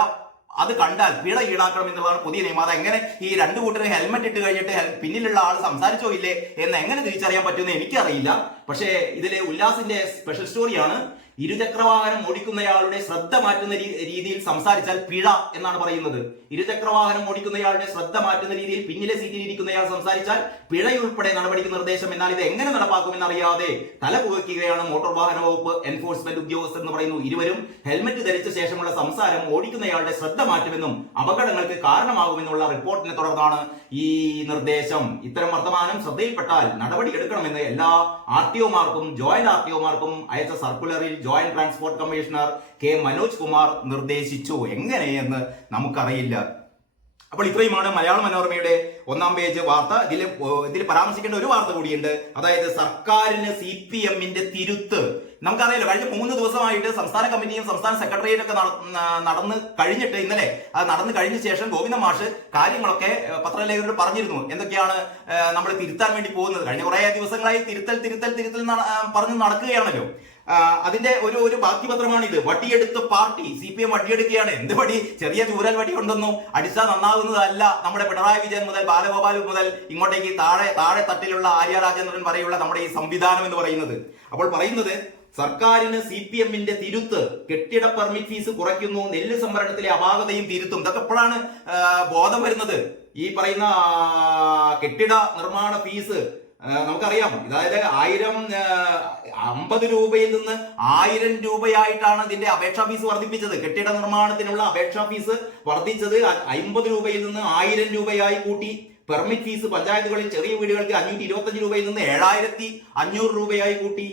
അത് കണ്ടാൽ പിഴ ഈടാക്കണം എന്നുള്ളതാണ് പുതിയ നിയമം. അത് എങ്ങനെ ഈ 2 കൂട്ടരും ഹെൽമെറ്റ് ഇട്ട് കഴിഞ്ഞിട്ട് പിന്നിലുള്ള ആൾ സംസാരിച്ചോ ഇല്ലേ എന്ന് എങ്ങനെ തിരിച്ചറിയാൻ പറ്റുമെന്ന് എനിക്കറിയില്ല. പക്ഷേ ഇതിലെ ഉല്ലാസിന്റെ സ്പെഷ്യൽ സ്റ്റോറിയാണ്. ഇരുചക്രവാഹനം ഓടിക്കുന്നയാളുടെ ശ്രദ്ധ മാറ്റുന്ന രീതിയിൽ സംസാരിച്ചാൽ പിഴ എന്നാണ് പറയുന്നത്. ഇരുചക്രവാഹനം ഓടിക്കുന്നയാളുടെ ശ്രദ്ധ മാറ്റുന്ന രീതിയിൽ പിന്നിലെ സീറ്റിൽ ഇരിക്കുന്നയാൾ സംസാരിച്ചാൽ പിഴയുൾപ്പെടെ നടപടിക്ക് നിർദ്ദേശം. എന്നാൽ ഇത് എങ്ങനെ നടപ്പാക്കുമെന്നറിയാതെ തല പുകയ്ക്കുകയാണ് മോട്ടോർ വാഹന വകുപ്പ് എൻഫോഴ്സ്മെന്റ് ഉദ്യോഗസ്ഥർ എന്ന് പറയുന്നു. ഇരുവരും ഹെൽമറ്റ് ധരിച്ച ശേഷമുള്ള സംസാരം ഓടിക്കുന്നയാളുടെ ശ്രദ്ധ മാറ്റുമെന്നും അപകടങ്ങൾക്ക് കാരണമാകുമെന്നുള്ള റിപ്പോർട്ടിനെ തുടർന്നാണ് ഈ നിർദ്ദേശം. ഇത്തരം വർത്തമാനം ശ്രദ്ധയിൽപ്പെട്ടാൽ നടപടി എടുക്കണമെന്ന് എല്ലാ ആർടിഒമാർക്കും ജോയിന്റ് ആർടിഒമാർക്കും അയച്ച സർക്കുലറിൽ joint transport commissioner K Manoj Kumar നിർദ്ദേശിച്ചു. എങ്ങനെയെന്ന് നമുക്കറിയില്ല. അപ്പോൾ ഇത്രയുമാണ് മലയാള മനോരമയുടെ ഒന്നാം പേജ് വാർത്ത. ഇതിൽ പരാമർശിക്കേണ്ട ഒരു വാർത്ത കൂടിയുണ്ട്. അതായത് സർക്കാരിന് CPM-ന്റെ തിരുത്ത്. നമുക്കറിയാലോ, കഴിഞ്ഞ 3 ദിവസമായിട്ട് സംസ്ഥാന കമ്മിറ്റിയും സംസ്ഥാന സെക്രട്ടേറിയറ്റും ഒക്കെ നടന്ന് കഴിഞ്ഞിട്ട് ഇന്നലെ അത് നടന്നു കഴിഞ്ഞ ശേഷം ഗോവിന്ദ മാഷ് കാര്യങ്ങളൊക്കെ പത്രലേഖകരോട് പറഞ്ഞിരുന്നു. എന്തൊക്കെയാണ് നമ്മൾ തിരുത്താൻ വേണ്ടി പോകുന്നത്. കഴിഞ്ഞ കുറേ ദിവസങ്ങളായി തിരുത്തൽ പറഞ്ഞു നടക്കുകയാണല്ലോ. അതിന്റെ ഒരു ബാക്കി പത്രമാണ് ഇത്. വടിയെടുത്ത് പാർട്ടി CPM വടിയെടുക്കുകയാണ്. എന്ത് വടി? ചെറിയ ചൂരൽ വടി കൊണ്ടൊന്നും അടിച്ചാൽ നന്നാകുന്നതല്ല. നമ്മുടെ പിണറായി വിജയൻ മുതൽ ബാലഗോപാൽ മുതൽ ഇങ്ങോട്ടേക്ക് താഴെ തട്ടിലുള്ള ആര്യ രാജേന്ദ്രൻ വരെയുള്ള നമ്മുടെ ഈ സംവിധാനം എന്ന് പറയുന്നത്. അപ്പോൾ പറയുന്നത് സർക്കാരിന് CPM-ന്റെ തിരുത്ത്. കെട്ടിട പെർമിറ്റ് ഫീസ് കുറയ്ക്കുന്നു, നെല്ല് സംഭരണത്തിലെ അപാകതയും തിരുത്തും. ഇതൊക്കെ എപ്പോഴാണ് ബോധം വരുന്നത്? ഈ പറയുന്ന കെട്ടിട നിർമ്മാണ ഫീസ് നമുക്കറിയാം. അതായത് 50 രൂപയിൽ നിന്ന് 1000 രൂപയായിട്ടാണ് ഇതിന്റെ അപേക്ഷാ ഫീസ് വർദ്ധിപ്പിച്ചത്. കെട്ടിട നിർമ്മാണത്തിനുള്ള അപേക്ഷാ ഫീസ് വർദ്ധിച്ചത് 50 രൂപയിൽ നിന്ന് 1000 രൂപയായി കൂട്ടി. പെർമിറ്റ് ഫീസ് പഞ്ചായത്തുകളിൽ ചെറിയ വീടുകൾക്ക് 525 രൂപയിൽ നിന്ന് 7500 രൂപയായി കൂട്ടി.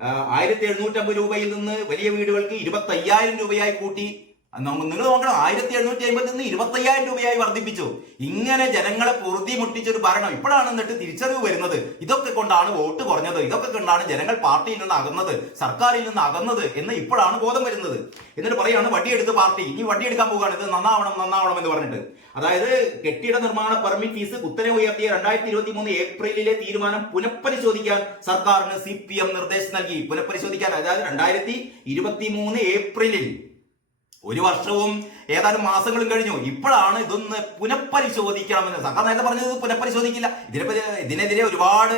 1750 രൂപയിൽ നിന്ന് വലിയ വീടുകൾക്ക് 25000 രൂപയായി കൂട്ടി. നിങ്ങൾ നോക്കണം, 1750 നിന്ന് 25000 രൂപയായി വർദ്ധിപ്പിച്ചു. ഇങ്ങനെ ജനങ്ങളെ പൊറുതി മുട്ടിച്ചൊരു ഭരണം ഇപ്പോഴാണ് എന്നിട്ട് തിരിച്ചറിവ് വരുന്നത്. ഇതൊക്കെ കൊണ്ടാണ് വോട്ട് കുറഞ്ഞത്, ഇതൊക്കെ കൊണ്ടാണ് ജനങ്ങൾ പാർട്ടിയിൽ നിന്ന് അകന്നത്, സർക്കാരിൽ നിന്ന് അകന്നത് എന്ന് ഇപ്പോഴാണ് ബോധം വരുന്നത്. എന്നിട്ട് പറയാണ് വടിയെടുത്ത് പാർട്ടി ഇനി വടിയെടുക്കാൻ പോവുകയാണ്, ഇത് നന്നാവണം എന്ന് പറഞ്ഞിട്ട്. അതായത് കെട്ടിട നിർമ്മാണ പെർമിറ്റ് ഫീസ് കുത്തനെ ഉയർത്തിയ 2023 ഏപ്രിലിലെ തീരുമാനം പുനഃപരിശോധിക്കാൻ സർക്കാരിന് CPM നിർദ്ദേശം നൽകി. പുനഃപരിശോധിക്കാൻ, അതായത് 2023 ഏപ്രിലിൽ, ഒരു വർഷവും ഏതാനും മാസങ്ങളും കഴിഞ്ഞു. ഇപ്പോഴാണ് ഇതൊന്ന് പുനഃപരിശോധിക്കണമെന്ന് സർക്കാർ നേരത്തെ പറഞ്ഞത്. പുനഃപരിശോധിക്കില്ല, ഇതിനെതിരെ ഒരുപാട്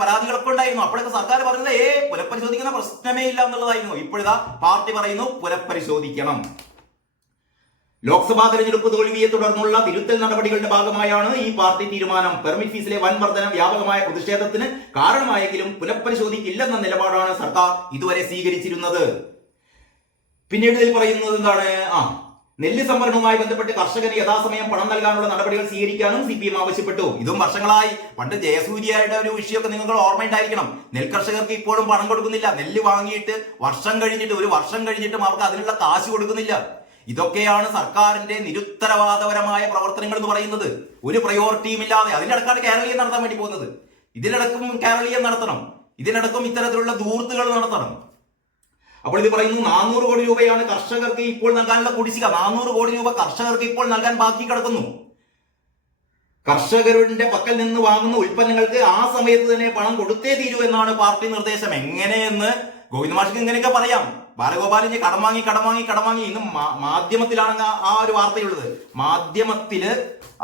പരാതികളൊക്കെ ഉണ്ടായിരുന്നു. അപ്പോഴൊക്കെ സർക്കാർ പറഞ്ഞത് പുനഃപരിശോധിക്കുന്ന പ്രശ്നമേ ഇല്ല എന്നുള്ളതായിരുന്നു. ഇപ്പോഴിതാ പാർട്ടി പറയുന്നു പുനഃപരിശോധിക്കണം. ലോക്സഭാ തെരഞ്ഞെടുപ്പ് തോൽവിയെ തുടർന്നുള്ള തിരുത്തൽ നടപടികളുടെ ഭാഗമായാണ് ഈ പാർട്ടി തീരുമാനം. പെർമിറ്റ് ഫീസിലെ വൻ വർധന വ്യാപകമായ പ്രതിഷേധത്തിന് കാരണമായെങ്കിലും പുനഃപരിശോധിക്കില്ലെന്ന നിലപാടാണ് സർക്കാർ ഇതുവരെ സ്വീകരിച്ചിരുന്നത്. പിന്നീട് ഇതിൽ പറയുന്നത് എന്താണ്? നെല്ല് സംഭരണവുമായി ബന്ധപ്പെട്ട് കർഷകന് യഥാസമയം പണം നൽകാനുള്ള നടപടികൾ സ്വീകരിക്കാനും CPM ആവശ്യപ്പെട്ടു. ഇതും വർഷങ്ങളായി. പണ്ട് ജയസൂര്യയുടെ ഒരു വിഷയമൊക്കെ നിങ്ങൾക്ക് ഓർമ്മയുണ്ടായിരിക്കണം. നെൽകർഷകർക്ക് ഇപ്പോഴും പണം കൊടുക്കുന്നില്ല. നെല്ല് വാങ്ങിയിട്ട് ഒരു വർഷം കഴിഞ്ഞിട്ടും അവർക്ക് അതിനുള്ള കാശ് കൊടുക്കുന്നില്ല. ഇതൊക്കെയാണ് സർക്കാരിന്റെ നിരുത്തരവാദപരമായ പ്രവർത്തനങ്ങൾ എന്ന് പറയുന്നത്. ഒരു പ്രയോറിറ്റിയും ഇല്ലാതെ അതിലടക്കാണ് കേരളീയം നടത്താൻ വേണ്ടി പോകുന്നത്. ഇതിലടക്കം കേരളീയം നടത്തണം, ഇതിലടക്കം ഇത്തരത്തിലുള്ള ധൂർത്തുകൾ നടത്തണം. അപ്പോൾ ഇത് പറയുന്നു 400 കോടി രൂപയാണ് കർഷകർക്ക് ഇപ്പോൾ നൽകാനുള്ള കുടിശ്ശിക. 400 കോടി രൂപ കർഷകർക്ക് ഇപ്പോൾ നൽകാൻ ബാക്കി കിടക്കുന്നു. കർഷകരുടെ പക്കൽ നിന്ന് വാങ്ങുന്ന ഉൽപ്പന്നങ്ങൾക്ക് ആ സമയത്ത് തന്നെ പണം കൊടുത്തേ തീരൂ എന്നാണ് പാർട്ടി നിർദ്ദേശം. എങ്ങനെയെന്ന് ഗോവിന്ദ മാഷിക്ക് ഇങ്ങനെയൊക്കെ പറയാം. ബാലഗോപാലിന് കടം വാങ്ങി. ഇന്ന് മാധ്യമത്തിലാണ് ആ ഒരു വാർത്തയുള്ളത്. മാധ്യമത്തില്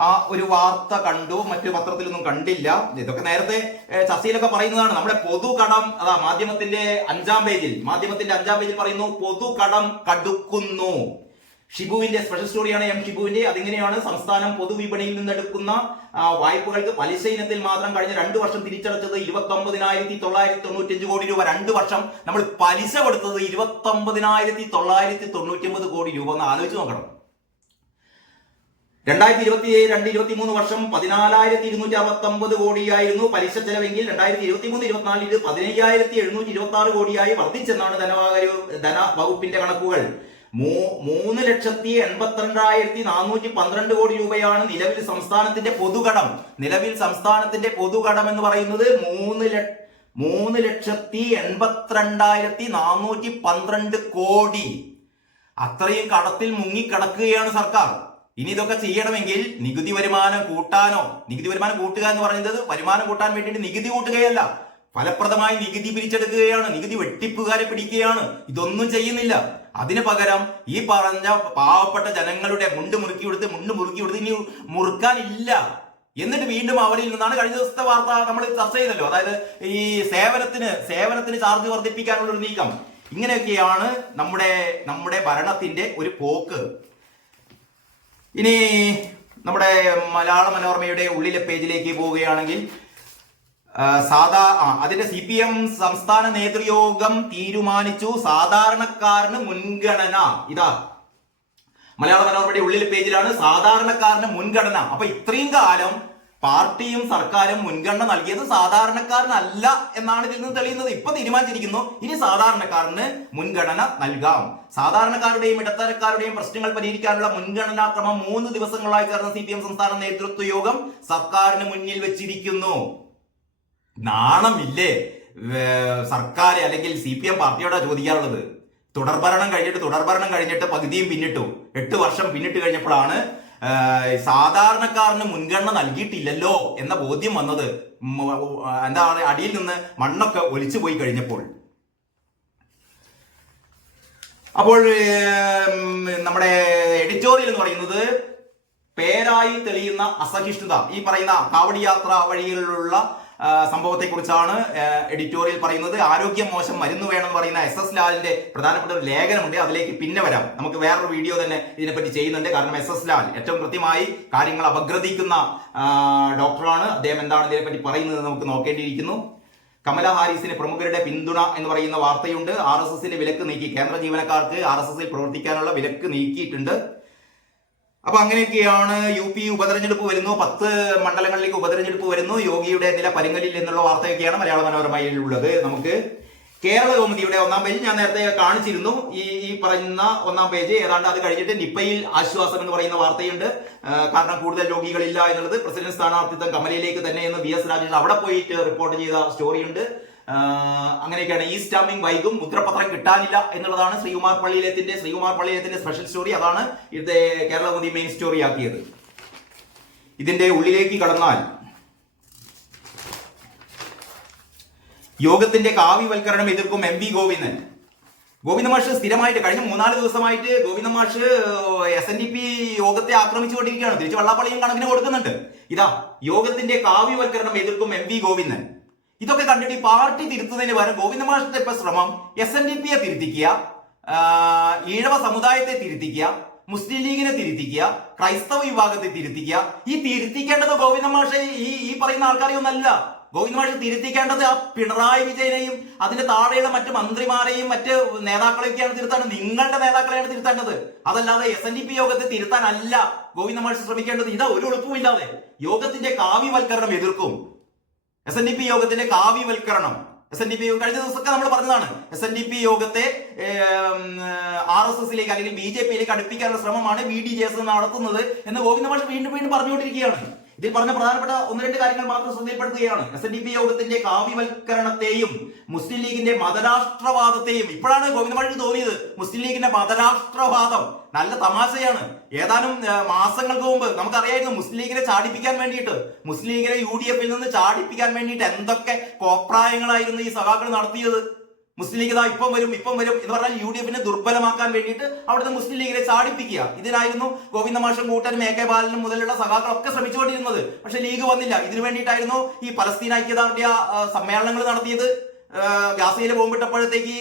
ആ ഒരു വാർത്ത കണ്ടു, മറ്റു പത്രത്തിലൊന്നും കണ്ടില്ല. ഇതൊക്കെ നേരത്തെ ചർച്ചയിലൊക്കെ പറയുന്നതാണ്. നമ്മുടെ പൊതുകടം, മാധ്യമത്തിന്റെ 5-ാം പേജിൽ പറയുന്നു, പൊതുകടം കടുക്കുന്നു. ഷിബുവിന്റെ സ്പെഷ്യൽ സ്റ്റോറിയാണ്, ഷിബുവിന്റെ. അതിങ്ങനെയാണ്: സംസ്ഥാനം പൊതുവിപണിയിൽ നിന്നെടുക്കുന്ന വായ്പകൾക്ക് പലിശ ഇനത്തിൽ മാത്രം കഴിഞ്ഞ 2 വർഷം തിരിച്ചടച്ചത് 29,995 കോടി രൂപ. 2 വർഷം നമ്മൾ പലിശ കൊടുത്തത് 29,999 കോടി രൂപ. ഒന്ന് ആലോചിച്ച് നോക്കണം. 2022-23 വർഷം 14,269 കോടിയായിരുന്നു പലിശ ചെലവെങ്കിൽ 2023-24 ഇത് 15,726 കോടിയായി വർദ്ധിച്ചെന്നാണ് ധനവകുപ്പിന്റെ കണക്കുകൾ. 3,82,412 കോടി രൂപയാണ് നിലവിൽ സംസ്ഥാനത്തിന്റെ പൊതുകടം എന്ന് പറയുന്നത്. 3,82,412 കോടി. അത്രയും കടത്തിൽ മുങ്ങിക്കിടക്കുകയാണ് സർക്കാർ. ഇനി ഇതൊക്കെ ചെയ്യണമെങ്കിൽ നികുതി വരുമാനം കൂട്ടുക എന്ന് പറയുന്നത് വരുമാനം കൂട്ടാൻ വേണ്ടിയിട്ട് നികുതി കൂട്ടുകയല്ല, ഫലപ്രദമായി നികുതി പിരിച്ചെടുക്കുകയാണ്, നികുതി വെട്ടിപ്പുകാരെ പിടിക്കുകയാണ്. ഇതൊന്നും ചെയ്യുന്നില്ല. അതിന് പകരം ഈ പറഞ്ഞ പാവപ്പെട്ട ജനങ്ങളുടെ മുണ്ട് മുറുക്കി കൊടുത്ത് ഇനി മുറുക്കാനില്ല. എന്നിട്ട് വീണ്ടും അവരിൽ നിന്നാണ് കഴിഞ്ഞ ദിവസത്തെ വാർത്ത നമ്മൾ ചർച്ച ചെയ്തല്ലോ, അതായത് ഈ സേവനത്തിന് ചാർജ് വർദ്ധിപ്പിക്കാനുള്ള ഒരു നീക്കം. ഇങ്ങനെയൊക്കെയാണ് നമ്മുടെ ഭരണത്തിന്റെ ഒരു പോക്ക്. ഇനി നമ്മുടെ മലയാള മനോരമയുടെ ഉള്ളിലെ പേജിലേക്ക് പോവുകയാണെങ്കിൽ അതിന്റെ CPM സംസ്ഥാന നേതൃയോഗം തീരുമാനിച്ചു സാധാരണക്കാരന് മുൻഗണന. ഇതാ മലയാള മനോരമയുടെ ഉള്ളിലെ പേജിലാണ് സാധാരണക്കാരന് മുൻഗണന. അപ്പൊ ഇത്രയും കാലം പാർട്ടിയും സർക്കാരും മുൻഗണന നൽകിയത് സാധാരണക്കാരനല്ല എന്നാണ് ഇതിൽ നിന്ന് തെളിയുന്നത്. ഇപ്പൊ തീരുമാനിച്ചിരിക്കുന്നു ഇനി സാധാരണക്കാരന് മുൻഗണന നൽകാം. സാധാരണക്കാരുടെയും ഇടത്തരക്കാരുടെയും പ്രശ്നങ്ങൾ പരിഹരിക്കാനുള്ള മുൻഗണനാ ക്രമം 3 ദിവസങ്ങളായി ചേർന്ന CPM സംസ്ഥാന നേതൃത്വ യോഗം സർക്കാരിന് മുന്നിൽ വെച്ചിരിക്കുന്നു. നാണമില്ലേ സർക്കാർ അല്ലെങ്കിൽ CPM പാർട്ടിയോടാ ചോദിക്കാറുള്ളത്? തുടർഭരണം കഴിഞ്ഞിട്ട് പകുതിയും പിന്നിട്ടു, 8 വർഷം പിന്നിട്ട് കഴിഞ്ഞപ്പോഴാണ് സാധാരണക്കാരന് മുൻഗണന നൽകിയിട്ടില്ലല്ലോ എന്ന ബോധ്യം വന്നത്. എന്താണ്, അടിയിൽ നിന്ന് മണ്ണൊക്കെ ഒലിച്ചു പോയി കഴിഞ്ഞപ്പോൾ. അപ്പോൾ നമ്മുടെ എഡിറ്റോറിയൽ എന്ന് പറയുന്നത് പേരായി തെളിയുന്ന അസഹിഷ്ണുത, ഈ പറയുന്ന കാവടി യാത്ര വഴികളിലുള്ള സംഭവത്തെ കുറിച്ചാണ് എഡിറ്റോറിയൽ പറയുന്നത്. ആരോഗ്യം മോശം മരുന്ന് വേണമെന്ന് പറയുന്ന SS ലാലിന്റെ പ്രധാനപ്പെട്ട ഒരു ലേഖനമുണ്ട്, അതിലേക്ക് പിന്നെ വരാം. നമുക്ക് വേറൊരു വീഡിയോ തന്നെ ഇതിനെപ്പറ്റി ചെയ്യുന്നുണ്ട്. കാരണം SS ലാൽ ഏറ്റവും കൃത്യമായി കാര്യങ്ങൾ അപഗ്രഥിക്കുന്ന ഡോക്ടറാണ്. അദ്ദേഹം എന്താണ് ഇതിനെപ്പറ്റി പറയുന്നത് നമുക്ക് നോക്കേണ്ടിയിരിക്കുന്നു. കമല ഹാരിസിന് പ്രമുഖരുടെ പിന്തുണ എന്ന് പറയുന്ന വാർത്തയുണ്ട്. RSSന്റെ വിലക്ക് നീക്കി, കേന്ദ്ര ജീവനക്കാർക്ക് RSSൽ പ്രവർത്തിക്കാനുള്ള വിലക്ക് നീക്കിയിട്ടുണ്ട്. അപ്പൊ അങ്ങനെയൊക്കെയാണ്. UP ഉപതെരഞ്ഞെടുപ്പ് വരുന്നു, 10 മണ്ഡലങ്ങളിലേക്ക് ഉപതെരഞ്ഞെടുപ്പ് വരുന്നു. യോഗിയുടെ നില പരുങ്ങലിൽ എന്നുള്ള വാർത്തയൊക്കെയാണ് മലയാള മനോരമയിൽ ഉള്ളത്. നമുക്ക് കേരള കൗമുദിയുടെ 1-ാം പേജ് ഞാൻ നേരത്തെ കാണിച്ചിരുന്നു. ഈ പറയുന്ന 1-ാം പേജ് ഏതാണ്ട് അത് കഴിഞ്ഞിട്ട് നിപ്പയിൽ ആശ്വാസം എന്ന് പറയുന്ന വാർത്തയുണ്ട്. കാരണം കൂടുതൽ രോഗികളില്ല എന്നുള്ളത് പ്രസിഡന്റ് സ്ഥാനാർത്ഥിത്വം കമലയിലേക്ക് തന്നെ എന്ന് VS രാജേഷ് അവിടെ പോയിട്ട് റിപ്പോർട്ട് ചെയ്ത സ്റ്റോറിയുണ്ട്. അങ്ങനെയൊക്കെയാണ്. ഈ സ്റ്റാമ്പിംഗ് വൈകും, മുദ്രപത്രം കിട്ടാനില്ല എന്നുള്ളതാണ് ശ്രീകുമാർ പള്ളിയിലത്തിന്റെ സ്പെഷ്യൽ സ്റ്റോറി. അതാണ് ഇവിടുത്തെ കേരള കൗമുദി മെയിൻ സ്റ്റോറി ആക്കിയത്. ഇതിന്റെ ഉള്ളിലേക്ക് കടന്നാൽ യോഗത്തിന്റെ കാവ്യവൽക്കരണം എതിർക്കും MV ഗോവിന്ദൻ മാഷ് സ്ഥിരമായിട്ട് കഴിഞ്ഞ 3-4 ദിവസമായിട്ട് ഗോവിന്ദൻ മാഷ് SNDP യോഗത്തെ ആക്രമിച്ചുകൊണ്ടിരിക്കുകയാണ്. തിരിച്ച് വെള്ളാപ്പള്ളിയും കണക്കിന് കൊടുക്കുന്നുണ്ട്. ഇതാ യോഗത്തിന്റെ കാവ്യവൽക്കരണം എതിർക്കും MV ഗോവിന്ദൻ. ഇതൊക്കെ കണ്ടിട്ട് ഈ പാർട്ടി തിരുത്തുന്നതിന് പകരം ഗോവിന്ദ മാഷിന്റെ ഇപ്പൊ ശ്രമം SNDPയെ തിരുത്തിക്കുക, ഈഴവ സമുദായത്തെ തിരുത്തിക്കുക, മുസ്ലിം ലീഗിനെ തിരുത്തിക്കുക, ക്രൈസ്തവ വിഭാഗത്തെ തിരുത്തിക്കുക. ഈ തിരുത്തിക്കേണ്ടത് ഗോവിന്ദ മാഷെ ഈ പറയുന്ന ആൾക്കാരെ ഒന്നല്ല. ഗോവിന്ദ മാഷ് തിരുത്തിക്കേണ്ടത് ആ പിണറായി വിജയനെയും അതിന്റെ താഴെയുള്ള മറ്റു മന്ത്രിമാരെയും മറ്റ് നേതാക്കളെയൊക്കെയാണ് തിരുത്തേണ്ടത്. നിങ്ങളുടെ നേതാക്കളെയാണ് തിരുത്തേണ്ടത്. അതല്ലാതെ SNDP യോഗത്തെ തിരുത്താനല്ല ഗോവിന്ദ മാഷ് ശ്രമിക്കേണ്ടത്. ഇതാ ഒരു എളുപ്പമില്ലാതെ യോഗത്തിന്റെ കാവ്യവൽക്കരണം എതിർക്കും. SNDP യോഗത്തിന്റെ കാവ്യവൽക്കരണം, SNDP കഴിഞ്ഞ ദിവസമൊക്കെ നമ്മൾ പറഞ്ഞതാണ്. SNDP യോഗത്തെ RSSലേക്ക് അല്ലെങ്കിൽ BJPയിലേക്ക് അടുപ്പിക്കാനുള്ള ശ്രമമാണ് BDJS നടത്തുന്നത് എന്ന് ഗോവിന്ദ മാഷ് വീണ്ടും പറഞ്ഞുകൊണ്ടിരിക്കുകയാണ്. ഇതിൽ പറഞ്ഞ പ്രധാനപ്പെട്ട 1-2 കാര്യങ്ങൾ മാത്രം ശ്രദ്ധയിൽപ്പെടുത്തുകയാണ്. SNDP യോഗത്തിന്റെ കാവ്യവൽക്കരണത്തെയും മുസ്ലിം ലീഗിന്റെ മതരാഷ്ട്രവാദത്തെയും, ഇപ്പോഴാണ് ഗോവിന്ദ മാഷിക്ക് തോന്നിയത് മുസ്ലിം ലീഗിന്റെ മതരാഷ്ട്രവാദം നല്ല തമാശയാണ്. ഏതാനും മാസങ്ങൾക്ക് മുമ്പ് നമുക്കറിയായിരുന്നു മുസ്ലിം ലീഗിനെ ചാടിപ്പിക്കാൻ വേണ്ടിയിട്ട്, മുസ്ലിം ലീഗിനെ UDFൽ നിന്ന് ചാടിപ്പിക്കാൻ വേണ്ടിയിട്ട് എന്തൊക്കെ കോപ്രായങ്ങളായിരുന്നു ഈ സഖാക്കൾ നടത്തിയത്. മുസ്ലിം ലീഗ് ഇതാ ഇപ്പം വരും എന്ന് പറഞ്ഞാൽ UDFനെ ദുർബലമാക്കാൻ വേണ്ടിയിട്ട് അവിടുത്തെ മുസ്ലിം ലീഗിനെ ചാടിപ്പിക്കുക. ഇതിനായിരുന്നു ഗോവിന്ദ മാഷും കൂട്ടനും AK ബാലനും മുതലുള്ള സഖാക്കളൊക്കെ ശ്രമിച്ചുകൊണ്ടിരുന്നത്. പക്ഷെ ലീഗ് വന്നില്ല. ഇതിനു വേണ്ടിയിട്ടായിരുന്നു ഈ പലസ്തീൻ ഐക്യദാർഢ്യ സമ്മേളനങ്ങൾ നടത്തിയത്. ഗാസയിൽ ബോംബിട്ടപ്പോഴത്തേക്ക്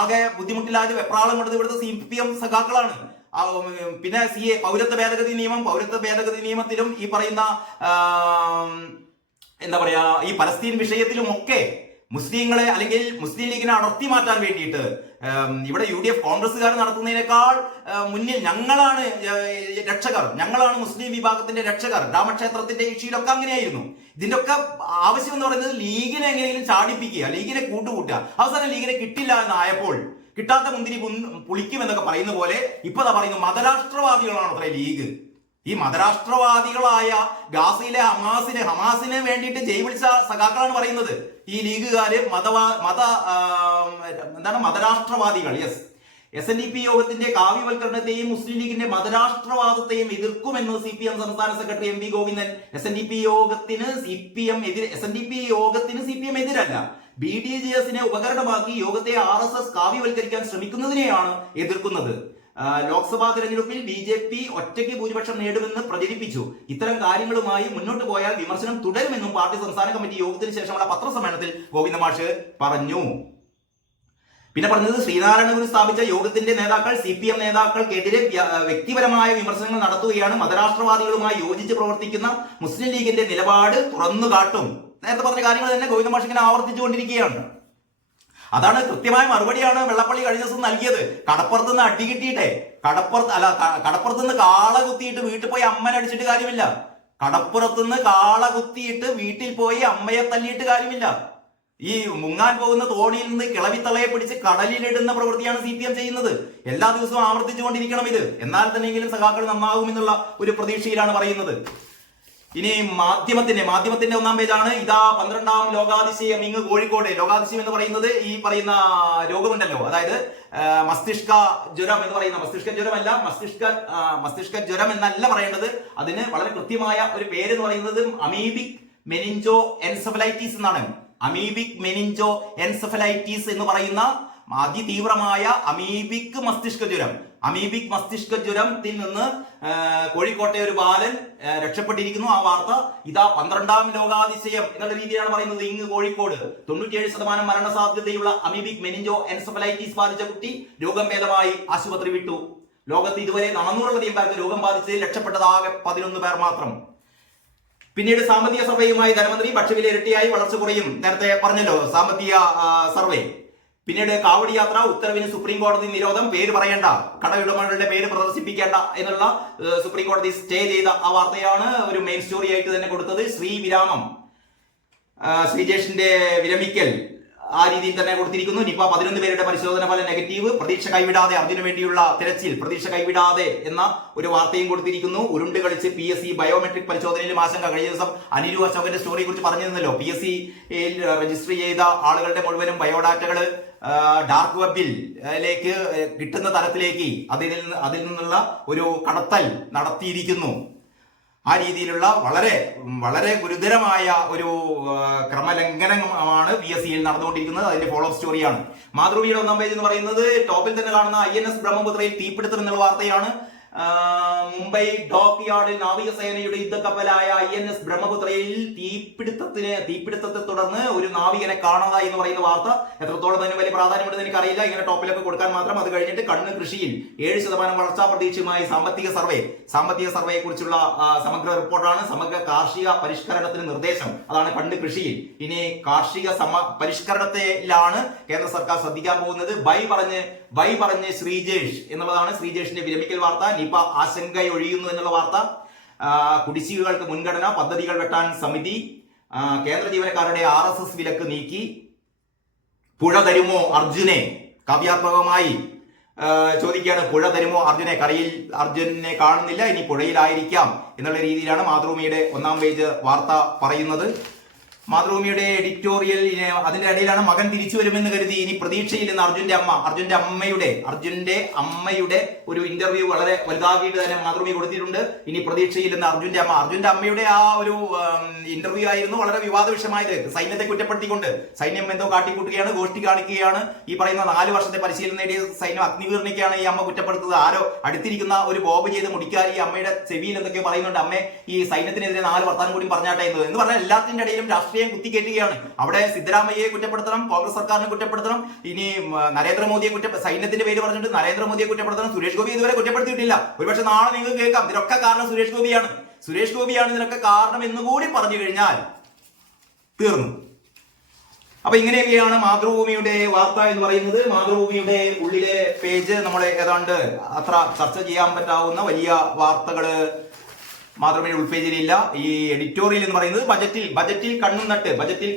ആകെ ബുദ്ധിമുട്ടില്ലാതെ വെപ്രാളം കൊണ്ടത് ഇവിടുത്തെ CPM സഖാക്കളാണ്. പിന്നെ പൗരത്വ ഭേദഗതി നിയമത്തിലും ഈ പറയുന്ന എന്താ പറയാ ഈ പലസ്തീൻ വിഷയത്തിലും ഒക്കെ മുസ്ലിങ്ങളെ അല്ലെങ്കിൽ മുസ്ലിം ലീഗിനെ അടർത്തി മാറ്റാൻ വേണ്ടിയിട്ട് ഇവിടെ UDF കോൺഗ്രസ്സുകാർ നടത്തുന്നതിനേക്കാൾ മുന്നിൽ ഞങ്ങളാണ് രക്ഷകർ, ഞങ്ങളാണ് മുസ്ലിം വിഭാഗത്തിന്റെ രക്ഷകർ. രാമക്ഷേത്രത്തിന്റെ ഇഷ്യൂലൊക്കെ അങ്ങനെയായിരുന്നു. ഇതിന്റെ ഒക്കെ ആവശ്യം എന്ന് പറയുന്നത് ലീഗിനെ എങ്ങനെയെങ്കിലും ചാടിപ്പിക്കുക, ലീഗിനെ കൂട്ടുകൂട്ടുക. അവസാനം ലീഗിനെ കിട്ടില്ല എന്നായപ്പോൾ കിട്ടാത്ത മുന്തിരി പുളിക്കുമെന്നൊക്കെ പറയുന്ന പോലെ ഇപ്പൊ പറയുന്നു മതരാഷ്ട്രവാദികളാണ് അത്ര ലീഗ്. ഈ മതരാഷ്ട്രവാദികളായ ഗാസയിലെ ഹമാസിന് വേണ്ടിയിട്ട് ജയ് വിളിച്ച സഖാക്കളാണ് പറയുന്നത്. ഈ ലീഗുകാര് മതരാഷ്ട്രവാദികൾ. യെസ്, SNDP യോഗത്തിന്റെ കാവ്യവൽക്കരണത്തെയും മുസ്ലിം ലീഗിന്റെ മതരാഷ്ട്രവാദത്തെയും എതിർക്കുമെന്ന് CPM സംസ്ഥാന സെക്രട്ടറി MV ഗോവിന്ദൻ. SNDP യോഗത്തിന് CPM എതിരല്ല. BDJSനെ ഉപകരണമാക്കി യോഗത്തെ RSS കാവ്യവൽക്കരിക്കാൻ ശ്രമിക്കുന്നതിനെയാണ് എതിർക്കുന്നത്. ലോക്സഭാ തെരഞ്ഞെടുപ്പിൽ BJP ഒറ്റയ്ക്ക് ഭൂരിപക്ഷം നേടുമെന്ന് പ്രചരിപ്പിച്ചു. ഇത്തരം കാര്യങ്ങളുമായി മുന്നോട്ട് പോയാൽ വിമർശനം തുടരുമെന്നും പാർട്ടി സംസ്ഥാന കമ്മിറ്റി യോഗത്തിന് ശേഷമുള്ള പത്രസമ്മേളനത്തിൽ ഗോവിന്ദ മാഷ് പറഞ്ഞു. പിന്നെ പറഞ്ഞത് ശ്രീനാരായണ ഗുരു സ്ഥാപിച്ച യോഗത്തിന്റെ നേതാക്കൾ CPM നേതാക്കൾക്കെതിരെ വ്യക്തിപരമായ വിമർശനങ്ങൾ നടത്തുകയാണ്. മതരാഷ്ട്രവാദികളുമായി യോജിച്ച് പ്രവർത്തിക്കുന്ന മുസ്ലിം ലീഗിന്റെ നിലപാട് തുറന്നു കാട്ടും. നേരത്തെ പറഞ്ഞ കാര്യങ്ങൾ തന്നെ ഗോവിന്ദ മാഷ് ഇങ്ങനെ ആവർത്തിച്ചുകൊണ്ടിരിക്കുകയാണ്. അതാണ് കൃത്യമായ മറുപടിയാണ് വെള്ളപ്പള്ളി കഴിഞ്ഞ ദിവസം നൽകിയത്. കടപ്പുറത്ത് നിന്ന് അടി കിട്ടിയിട്ടെ കടപ്പുറത്ത് നിന്ന് കാള കുത്തിയിട്ട് വീട്ടിൽ പോയി അമ്മനെ അടിച്ചിട്ട് കാര്യമില്ല. കടപ്പുറത്തുനിന്ന് കാള കുത്തിയിട്ട് വീട്ടിൽ പോയി അമ്മയെ തല്ലിയിട്ട് കാര്യമില്ല. ഈ മുങ്ങാൻ പോകുന്ന തോണിയിൽ നിന്ന് കിളവിത്തളയെ പിടിച്ച് കടലിലിടുന്ന പ്രവൃത്തിയാണ് CPM ചെയ്യുന്നത്. എല്ലാ ദിവസവും ആവർത്തിച്ചുകൊണ്ടിരിക്കണം ഇത്. എന്നാൽ തന്നെയെങ്കിലും സഖാക്കൾ നന്നാകുമെന്നുള്ള ഒരു പ്രതീക്ഷയിലാണ് പറയുന്നത്. ഇനി മാധ്യമത്തിന്റെ ഒന്നാം പേജാണ്. ഇതാ 12ാം ലോകാതിശയം ഇങ്ങ് കോഴിക്കോട്. ലോകാതിശയം എന്ന് പറയുന്നത് ഈ പറയുന്ന രോഗമുണ്ടല്ലോ, അതായത് മസ്തിഷ്ക ജ്വരം എന്ന് പറയുന്ന മസ്തിഷ്ക ജ്വരം എന്നല്ല പറയേണ്ടത്. അതിന് വളരെ കൃത്യമായ ഒരു പേര് എന്ന് പറയുന്നത് അമീബിക് മെനിഞ്ചോ എൻസെഫലൈറ്റിസ് എന്നാണ്. അമീബിക് മെനിഞ്ചോ എൻസെഫലൈറ്റിസ് എന്ന് പറയുന്ന അതിതീവ്രമായ അമീബിക് മസ്തിഷ്ക ജ്വരത്തിൽ നിന്ന് കോഴിക്കോട്ടെ ഒരു ബാലൻ രക്ഷപ്പെട്ടിരിക്കുന്നു. ആ വാർത്ത ഇതാ 12ാം ലോകാതിശയം എന്നുള്ള രീതിയിലാണ് പറയുന്നത്. ഇങ്ങ് കോഴിക്കോട് 97% മരണസാധ്യതയുള്ള അമീബിക് മെനിഞ്ചോ എൻസെഫലൈറ്റിസ് ബാധിച്ച കുട്ടി രോഗം ഭേദമായി ആശുപത്രി വിട്ടു. ലോകത്ത് ഇതുവരെ 400-ലധികം പേർക്ക് രോഗം ബാധിച്ചതിൽ രക്ഷപ്പെട്ടത് ആകെ 11 പേർ മാത്രം. പിന്നീട് സാമ്പത്തിക സർവേയുമായി ധനമന്ത്രി ഭക്ഷ്യവില ഇരട്ടിയായി വളർച്ച കുറയും. നേരത്തെ പറഞ്ഞല്ലോ സാമ്പത്തിക സർവേ. പിന്നീട് കാവടി യാത്ര ഉത്തരവിന് സുപ്രീം കോടതി നിരോധം. പേര് പറയേണ്ട, കടയുടമകളുടെ പേര് പ്രദർശിപ്പിക്കേണ്ട എന്നുള്ള സുപ്രീം കോടതി സ്റ്റേ ചെയ്ത ആ വാർത്തയാണ് ഒരു മെയിൻ സ്റ്റോറി ആയിട്ട് തന്നെ കൊടുത്തത്. ശ്രീജേഷിന്റെ വിരമിക്കൽ ആ രീതിയിൽ തന്നെ കൊടുത്തിരിക്കുന്നു. നിപ 11 പേരുടെ പരിശോധന ഫലം നെഗറ്റീവ്. പ്രതീക്ഷ കൈവിടാതെ അർജുന് വേണ്ടിയുള്ള തിരച്ചിൽ. പ്രതീക്ഷ കൈവിടാതെ എന്ന ഒരു വാർത്തയും കൊടുത്തിരിക്കുന്നു. ഉരുണ്ട് കളിച്ച് PSC ബയോമെട്രിക് പരിശോധനയിലും ആശങ്ക. കഴിഞ്ഞ ദിവസം അനിരു അശോകന്റെ സ്റ്റോറിയെ കുറിച്ച് പറഞ്ഞിരുന്നല്ലോ. PSCയിൽ രജിസ്റ്റർ ചെയ്ത ആളുകളുടെ മുഴുവനും ബയോഡാറ്റകൾ ഡാർക്ക് വെബിലേക്ക് കിട്ടുന്ന തരത്തിലേക്ക് അതിൽ നിന്നുള്ള ഒരു കടത്തൽ നടത്തിയിരിക്കുന്നു. ആ രീതിയിലുള്ള വളരെ വളരെ ഗുരുതരമായ ഒരു ക്രമലംഘനമാണ് PSCയിൽ നടന്നുകൊണ്ടിരിക്കുന്നത്. അതിന്റെ ഫോളോ അപ്പ് സ്റ്റോറിയാണ്. മാതൃഭൂമിയുടെ ഒന്നാം പേജ് എന്ന് പറയുന്നത് ടോപ്പിൽ തന്നെ കാണുന്ന INS ബ്രഹ്മപുത്രയിൽ തീപിടുത്തം എന്നുള്ള വാർത്തയാണ്. മുംബൈ ഡോക്ക് യാർഡിൽ നാവികസേനയുടെ യുദ്ധക്കപ്പലായ INS ബ്രഹ്മപുത്രയിൽ തീപിടുത്തത്തെ തുടർന്ന് ഒരു നാവികനെ കാണാതായി എന്ന് പറയുന്ന വാർത്ത എത്രത്തോളം തന്നെ വലിയ പ്രാധാന്യമുണ്ടെന്ന് എനിക്കറിയില്ല. ഇങ്ങനെ ടോപ്പിലൊക്കെ കൊടുക്കാൻ മാത്രം. അത് കഴിഞ്ഞിട്ട് കണ്ണ് കൃഷിയിൽ 7% വളർച്ചാ പ്രതീക്ഷയുമായി സാമ്പത്തിക സർവേയെ കുറിച്ചുള്ള സമഗ്ര റിപ്പോർട്ടാണ്. സമഗ്ര കാർഷിക പരിഷ്കരണത്തിന് നിർദ്ദേശം. അതാണ് കണ്ണ് കൃഷിയിൽ. ഇനി കാർഷിക പരിഷ്കരണത്തിലാണ് കേന്ദ്ര സർക്കാർ ശ്രദ്ധിക്കാൻ പോകുന്നത്. ബൈ പറഞ്ഞ് ശ്രീജേഷ് എന്നുള്ളതാണ് ശ്രീജേഷിന്റെ വിരമിക്കൽ വാർത്ത. നിപ ആശങ്കയൊഴിയുന്നു എന്നുള്ള വാർത്ത. കുടിശ്ശികകൾക്ക് മുൻഗണന. പദ്ധതികൾ വെട്ടാൻ സമിതി. കേന്ദ്ര ജീവനക്കാരുടെ RSS വിലക്ക് നീക്കി. പുഴ തരുമോ അർജുനെ? കാവ്യാത്മകമായി ചോദിക്കുകയാണ്. പുഴ തരുമോ അർജുനെ? കരയിൽ അർജുനെ കാണുന്നില്ല, ഇനി പുഴയിലായിരിക്കാം എന്നുള്ള രീതിയിലാണ് മാതൃഭൂമിയുടെ ഒന്നാം പേജ് വാർത്ത പറയുന്നത്. മാതൃഭൂമിയുടെ എഡിറ്റോറിയൽ അതിന്റെ ഇടയിലാണ് മകൻ തിരിച്ചു വരുമെന്ന് കരുതി ഇനി പ്രതീക്ഷയില്ലെന്ന് അർജുന്റെ അമ്മയുടെ ഒരു ഇന്റർവ്യൂ വളരെ വലുതാക്കിയിട്ട് തന്നെ മാതൃഭൂമി കൊടുത്തിട്ടുണ്ട്. ഇനി പ്രതീക്ഷയില്ലെന്ന് അർജുന്റെ അമ്മയുടെ ആ ഒരു ഇന്റർവ്യൂ ആയിരുന്നു വളരെ വിവാദ വിഷയമായത്. സൈന്യത്തെ കുറ്റപ്പെടുത്തിക്കൊണ്ട് സൈന്യം എന്തോ കാട്ടിക്കൂട്ടുകയാണ്, ഗോഷ്ടി കാണിക്കുകയാണ്. ഈ പറയുന്ന 4 വർഷത്തെ പരിശീലനം നേടിയ സൈന്യം അഗ്നിവീർണിക്കാണ് ഈ അമ്മ കുറ്റപ്പെടുത്തുന്നത്. ആരോ അടുത്തിരിക്കുന്ന ഒരു ബോബ് ചെയ്ത് മുടിക്കാരി ഈ അമ്മയുടെ ചെവിയിൽ എന്തൊക്കെയോ പറയുന്നുണ്ട്. അമ്മേ ഈ സൈന്യത്തിനെതിരെ 4 വർത്താനം കൂടി പറഞ്ഞാട്ടെ എന്ന് പറഞ്ഞാൽ എല്ലാത്തിന്റെ ഇടയിലും രാഷ്ട്രീയം കുത്തിക്കേറ്റുകയാണ്. അവിടെ സിദ്ധരാമയ്യയെ കുറ്റപ്പെടുത്തണം, കോൺഗ്രസ് സർക്കാരിനെ കുറ്റപ്പെടുത്തണം, ഇനി നരേന്ദ്രമോദിയെ സൈന്യത്തിന്റെ പേര് പറഞ്ഞിട്ട് നരേന്ദ്രമോദിയെ കുറ്റപ്പെടുത്തണം. സുരേഷ് ഗോപി ഇതുവരെ കുറ്റപ്പെടുത്തിയിട്ടില്ല. ഒരുപക്ഷെ നാളെ നിങ്ങൾക്ക് കേൾക്കാം ഇതിനൊക്കെ കാരണം സുരേഷ് ഗോപിയാണ് ഇതിനൊക്കെ കാരണം എന്നുകൂടി പറഞ്ഞു കഴിഞ്ഞാൽ തീർന്നു. അപ്പൊ ഇങ്ങനെയൊക്കെയാണ് മാതൃഭൂമിയുടെ വാർത്ത എന്ന് പറയുന്നത്. മാതൃഭൂമിയുടെ ഉള്ളിലെ പേജ് നമ്മൾ ഏതാണ്ട് അത്ര ചർച്ച ചെയ്യാൻ പറ്റാവുന്ന വലിയ വാർത്തകള് മാതൃഭൂമിയുടെ ഉൾപേജിലില്ല. ഈ എഡിറ്റോറിയൽ എന്ന് പറയുന്നത് ബജറ്റിൽ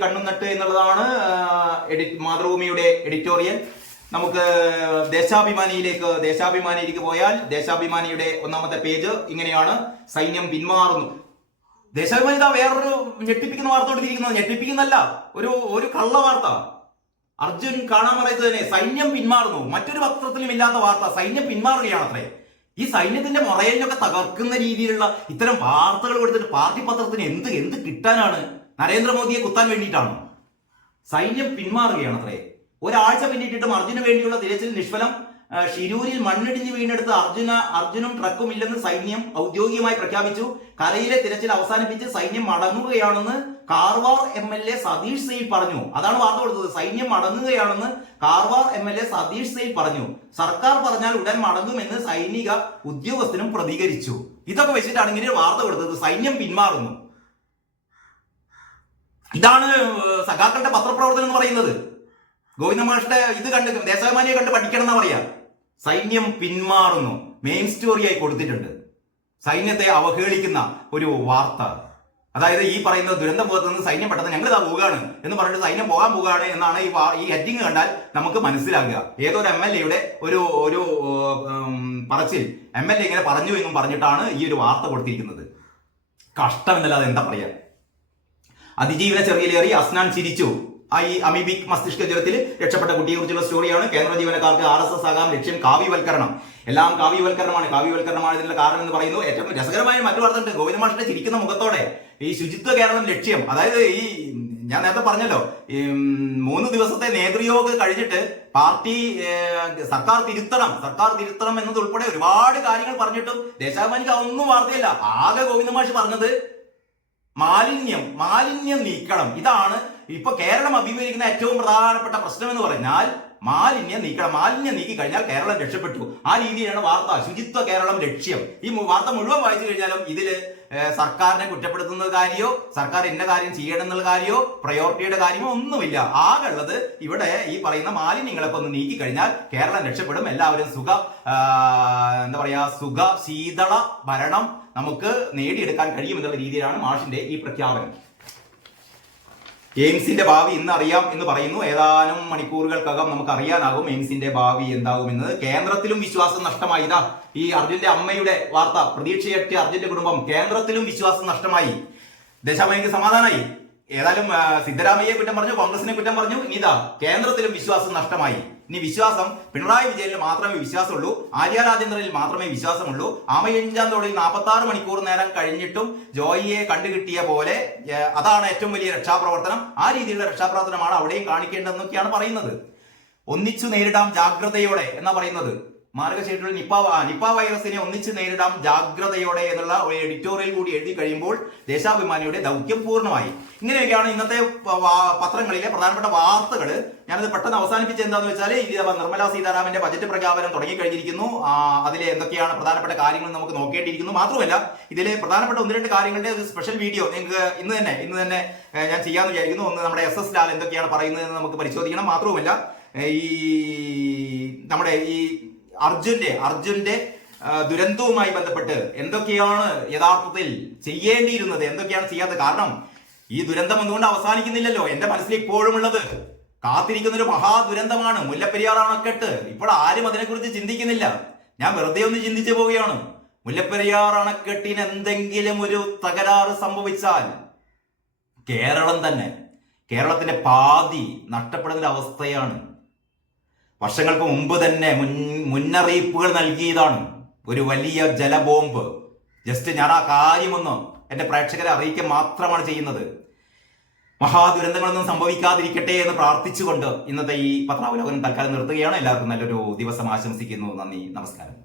കണ്ണും നട്ട് എന്നുള്ളതാണ് മാതൃഭൂമിയുടെ എഡിറ്റോറിയൽ. നമുക്ക് ദേശാഭിമാനിയിലേക്ക് പോയാൽ ദേശാഭിമാനിയുടെ ഒന്നാമത്തെ പേജ് ഇങ്ങനെയാണ്. സൈന്യം പിന്മാറുന്നു. ദേശാഭിമാനി വേറൊരു ഞെട്ടിപ്പിക്കുന്ന വാർത്ത കൊടുത്തിരിക്കുന്നത്. ഞെട്ടിപ്പിക്കുന്നല്ല, ഒരു കള്ള വാർത്ത. അർജുൻ കാണാൻ പറയുന്നതിനെ സൈന്യം പിന്മാറുന്നു. മറ്റൊരു പത്രത്തിലും ഇല്ലാത്ത വാർത്ത. സൈന്യം പിന്മാറുകയാണത്രേ. ഈ സൈന്യത്തിന്റെ മൊറയിലൊക്കെ തകർക്കുന്ന രീതിയിലുള്ള ഇത്തരം വാർത്തകൾ കൊടുത്തിട്ട് പാർട്ടി പത്രത്തിന് എന്ത് കിട്ടാനാണ്? നരേന്ദ്രമോദിയെ കുത്താൻ വേണ്ടിയിട്ടാണ്. സൈന്യം പിന്മാറുകയാണത്രേ. ഒരാഴ്ച പിന്നിട്ടിട്ടും അർജുന് വേണ്ടിയുള്ള തിരച്ചിൽ നിഷ്ഫലം. ഷിരൂരിൽ മണ്ണിടിഞ്ഞ് വീണെടുത്ത് അർജുനും ട്രക്കും ഇല്ലെന്ന് സൈന്യം ഔദ്യോഗികമായി പ്രഖ്യാപിച്ചു. കരയിലെ തിരച്ചിൽ അവസാനിപ്പിച്ച് സൈന്യം മടങ്ങുകയാണെന്ന് കാർവാർ MLA സതീഷ് സെയിൽ പറഞ്ഞു. അതാണ് വാർത്ത കൊടുത്തത്. സൈന്യം മടങ്ങുകയാണെന്ന് കാർവാർ MLA സതീഷ് സെയിൽ പറഞ്ഞു. സർക്കാർ പറഞ്ഞാൽ ഉടൻ മടങ്ങുമെന്ന് സൈനിക ഉദ്യോഗസ്ഥനും പ്രതികരിച്ചു. ഇതൊക്കെ വെച്ചിട്ടാണ് ഇങ്ങനെ വാർത്ത കൊടുത്തത്. സൈന്യം പിന്മാറുന്നു. ഇതാണ് സഖാക്കളുടെ പത്രപ്രവർത്തനം എന്ന് പറയുന്നത്. ഗോവിന്ദ മാഷിന്റെ ഇത് കണ്ട് ദേശാഭിമാനിയെ കണ്ട് പഠിക്കണം എന്നാ പറയാ. സൈന്യം പിന്മാറുന്നു, മെയിൻ സ്റ്റോറിയായി കൊടുത്തിട്ടുണ്ട്. സൈന്യത്തെ അവഹേളിക്കുന്ന ഒരു വാർത്ത. അതായത് ഈ പറയുന്ന ദുരന്ത മുഖത്ത് നിന്ന് സൈന്യം പെട്ടെന്ന് ഞങ്ങൾ ഇതാ പോവുകയാണ് എന്ന് പറഞ്ഞിട്ട് സൈന്യം പോകാൻ പോവുകയാണ് എന്നാണ് ഈ ഹെഡിങ് കണ്ടാൽ നമുക്ക് മനസ്സിലാകുക. ഏതൊരു MLA ഒരു പറച്ചിൽ MLA ഇങ്ങനെ പറഞ്ഞു എന്നും പറഞ്ഞിട്ടാണ് ഈ ഒരു വാർത്ത കൊടുത്തിരിക്കുന്നത്. കഷ്ടം എന്നല്ലാതെ എന്താ പറയാ. അതിജീവന ചെറിയലേറി അസ്നാൻ ചിരിച്ചു. ഈ അമീബിക് മസ്തിഷ്ക ജ്വരത്തിൽ രക്ഷപ്പെട്ട കുട്ടിയെ കുറിച്ചുള്ള സ്റ്റോറിയാണ്. കേന്ദ്ര ജീവനക്കാർക്ക് RSS ആകാം ലക്ഷ്യം. കാവ്യവൽക്കരണം, എല്ലാം കാവ്യവൽക്കരണമാണ് ഇതിന്റെ കാരണം എന്ന് പറയുന്നു. ഏറ്റവും രസകരമായ മറ്റു വാർത്ത ഉണ്ട്. ഗോവിന്ദ മാഷിന്റെ ചിരിക്കുന്ന മുഖത്തോടെ ഈ ശുചിത്വ കേരളം ലക്ഷ്യം. അതായത് ഈ ഞാൻ നേരത്തെ പറഞ്ഞല്ലോ, 3 ദിവസത്തെ നേതൃയോഗം കഴിഞ്ഞിട്ട് പാർട്ടി സർക്കാർ തിരുത്തണം എന്നത് ഉൾപ്പെടെ ഒരുപാട് കാര്യങ്ങൾ പറഞ്ഞിട്ടും ദേശാഭിമാനിക്ക് ഒന്നും വാർത്തയില്ല. ആകെ ഗോവിന്ദ മാഷ് പറഞ്ഞത് മാലിന്യം നീക്കണം. ഇതാണ് ഇപ്പൊ കേരളം അഭിമുഖീകരിക്കുന്ന ഏറ്റവും പ്രധാനപ്പെട്ട പ്രശ്നം എന്ന് പറഞ്ഞാൽ മാലിന്യം നീക്കണം. മാലിന്യം നീക്കി കഴിഞ്ഞാൽ കേരളം രക്ഷപ്പെട്ടു. ആ രീതിയിലാണ് വാർത്ത. ശുചിത്വ കേരളം ലക്ഷ്യം. ഈ വാർത്ത മുഴുവൻ വായിച്ചു കഴിഞ്ഞാലും ഇതില് സർക്കാരിനെ കുറ്റപ്പെടുത്തുന്ന കാര്യമോ സർക്കാർ എന്ന കാര്യം ചെയ്യണം എന്നുള്ള കാര്യമോ പ്രയോറിറ്റിയുടെ കാര്യമോ ഒന്നുമില്ല. ആകെ ഉള്ളത് ഇവിടെ ഈ പറയുന്ന മാലിന്യങ്ങളൊക്കെ ഒന്ന് നീക്കി കഴിഞ്ഞാൽ കേരളം രക്ഷപ്പെടും. എല്ലാവരും സുഖ ശീതള ഭരണം നമുക്ക് നേടിയെടുക്കാൻ കഴിയുമെന്നുള്ള രീതിയിലാണ് മാഷിന്റെ ഈ പ്രഖ്യാപനം. എയിംസിന്റെ ഭാവി ഇന്ന് അറിയാം എന്ന് പറയുന്നു. ഏതാനും മണിക്കൂറുകൾക്കകം നമുക്ക് അറിയാനാകും എയിംസിന്റെ ഭാവി എന്താകുമെന്നത്. കേന്ദ്രത്തിലും വിശ്വാസം നഷ്ടമായി. ഇതാ ഈ അർജുന്റെ അമ്മയുടെ വാർത്ത. പ്രതീക്ഷയറ്റ അർജുന്റെ കുടുംബം. കേന്ദ്രത്തിലും വിശ്വാസം നഷ്ടമായി. ദേശാഭിമാനിക്ക് സമാധാനമായി. ഏതായാലും സിദ്ധരാമയ്യെ കുറ്റം പറഞ്ഞു, കോൺഗ്രസിനെ കുറ്റം പറഞ്ഞു. ഇനി ഇതാ കേന്ദ്രത്തിലും വിശ്വാസം നഷ്ടമായി. ഇനി വിശ്വാസം പിണറായി വിജയനിൽ മാത്രമേ വിശ്വാസമുള്ളൂ, ആര്യ രാജേന്ദ്രനിൽ മാത്രമേ വിശ്വാസമുള്ളൂ. ആമയഞ്ചാന്തോടിൽ 46 മണിക്കൂർ നേരം കഴിഞ്ഞിട്ടും ജോയിയെ കണ്ടുകിട്ടിയ പോലെ അതാണ് ഏറ്റവും വലിയ രക്ഷാപ്രവർത്തനം. ആ രീതിയിലുള്ള രക്ഷാപ്രവർത്തനമാണ് അവിടെയും കാണിക്കേണ്ടതെന്നൊക്കെയാണ് പറയുന്നത്. ഒന്നിച്ചു നേരിടാം ജാഗ്രതയോടെ എന്നാ പറയുന്നത്. മാർഗശേരിയിൽ നിപ്പ വൈറസിനെ ഒന്നിച്ച് നേരിടാം ജാഗ്രതയോടെ എന്നുള്ള ഒരു എഡിറ്റോറിയൽ കൂടി എഴുതി കഴിയുമ്പോൾ ദേശാഭിമാനിയുടെ ദൗത്യം പൂർണ്ണമായി. ഇങ്ങനെയൊക്കെയാണ് ഇന്നത്തെ പത്രങ്ങളിലെ പ്രധാനപ്പെട്ട വാർത്തകൾ. ഞാനത് പെട്ടെന്ന് അവസാനിപ്പിച്ച് എന്താന്ന് വെച്ചാൽ നിർമ്മലാ സീതാരാമന്റെ ബജറ്റ് പ്രഖ്യാപനം തുടങ്ങിക്കഴിഞ്ഞിരിക്കുന്നു. അതിലെ എന്തൊക്കെയാണ് പ്രധാനപ്പെട്ട കാര്യങ്ങൾ നമുക്ക് നോക്കേണ്ടിയിരിക്കുന്നു. മാത്രമല്ല ഇതിലെ പ്രധാനപ്പെട്ട 1-2 കാര്യങ്ങളുടെ ഒരു സ്പെഷ്യൽ വീഡിയോ നിങ്ങൾക്ക് ഇന്ന് തന്നെ ഞാൻ ചെയ്യാമെന്ന് വിചാരിക്കുന്നു. ഒന്ന് നമ്മുടെ SS ലാൽ എന്തൊക്കെയാണ് പറയുന്നതെന്ന് നമുക്ക് പരിശോധിക്കണം. മാത്രവുമല്ല നമ്മുടെ ഈ അർജുന്റെ ദുരന്തവുമായി ബന്ധപ്പെട്ട് എന്തൊക്കെയാണ് യഥാർത്ഥത്തിൽ ചെയ്യേണ്ടിയിരുന്നത്, എന്തൊക്കെയാണ് ചെയ്യാത്തത്. കാരണം ഈ ദുരന്തം ഒന്നുകൊണ്ട് അവസാനിക്കുന്നില്ലല്ലോ. എന്റെ മനസ്സിൽ ഇപ്പോഴും ഉള്ളത് കാത്തിരിക്കുന്ന ഒരു മഹാദുരന്തമാണ് മുല്ലപ്പെരിയാർ അണക്കെട്ട്. ഇപ്പോൾ ആരും അതിനെക്കുറിച്ച് ചിന്തിക്കുന്നില്ല. ഞാൻ വെറുതെ ഒന്ന് ചിന്തിച്ചു പോവുകയാണ്. മുല്ലപ്പെരിയാർ അണക്കെട്ടിന് എന്തെങ്കിലും ഒരു തകരാറ് സംഭവിച്ചാൽ കേരളത്തിന്റെ പാതി നഷ്ടപ്പെടുന്ന അവസ്ഥയാണ്. വർഷങ്ങൾക്ക് മുമ്പ് തന്നെ മുന്നറിയിപ്പുകൾ നൽകിയതാണ്. ഒരു വലിയ ജലബോംബ്. ജസ്റ്റ് ഞാൻ ആ കാര്യമൊന്ന് എന്റെ പ്രേക്ഷകരെ അറിയിക്കുക മാത്രമാണ് ചെയ്യുന്നത്. മഹാദുരന്തങ്ങളൊന്നും സംഭവിക്കാതിരിക്കട്ടെ എന്ന് പ്രാർത്ഥിച്ചുകൊണ്ട് ഇന്നത്തെ ഈ പത്രാവലോകനം തൽക്കാലം നിർത്തുകയാണ്. എല്ലാവർക്കും നല്ലൊരു ദിവസം ആശംസിക്കുന്നു. നന്ദി, നമസ്കാരം.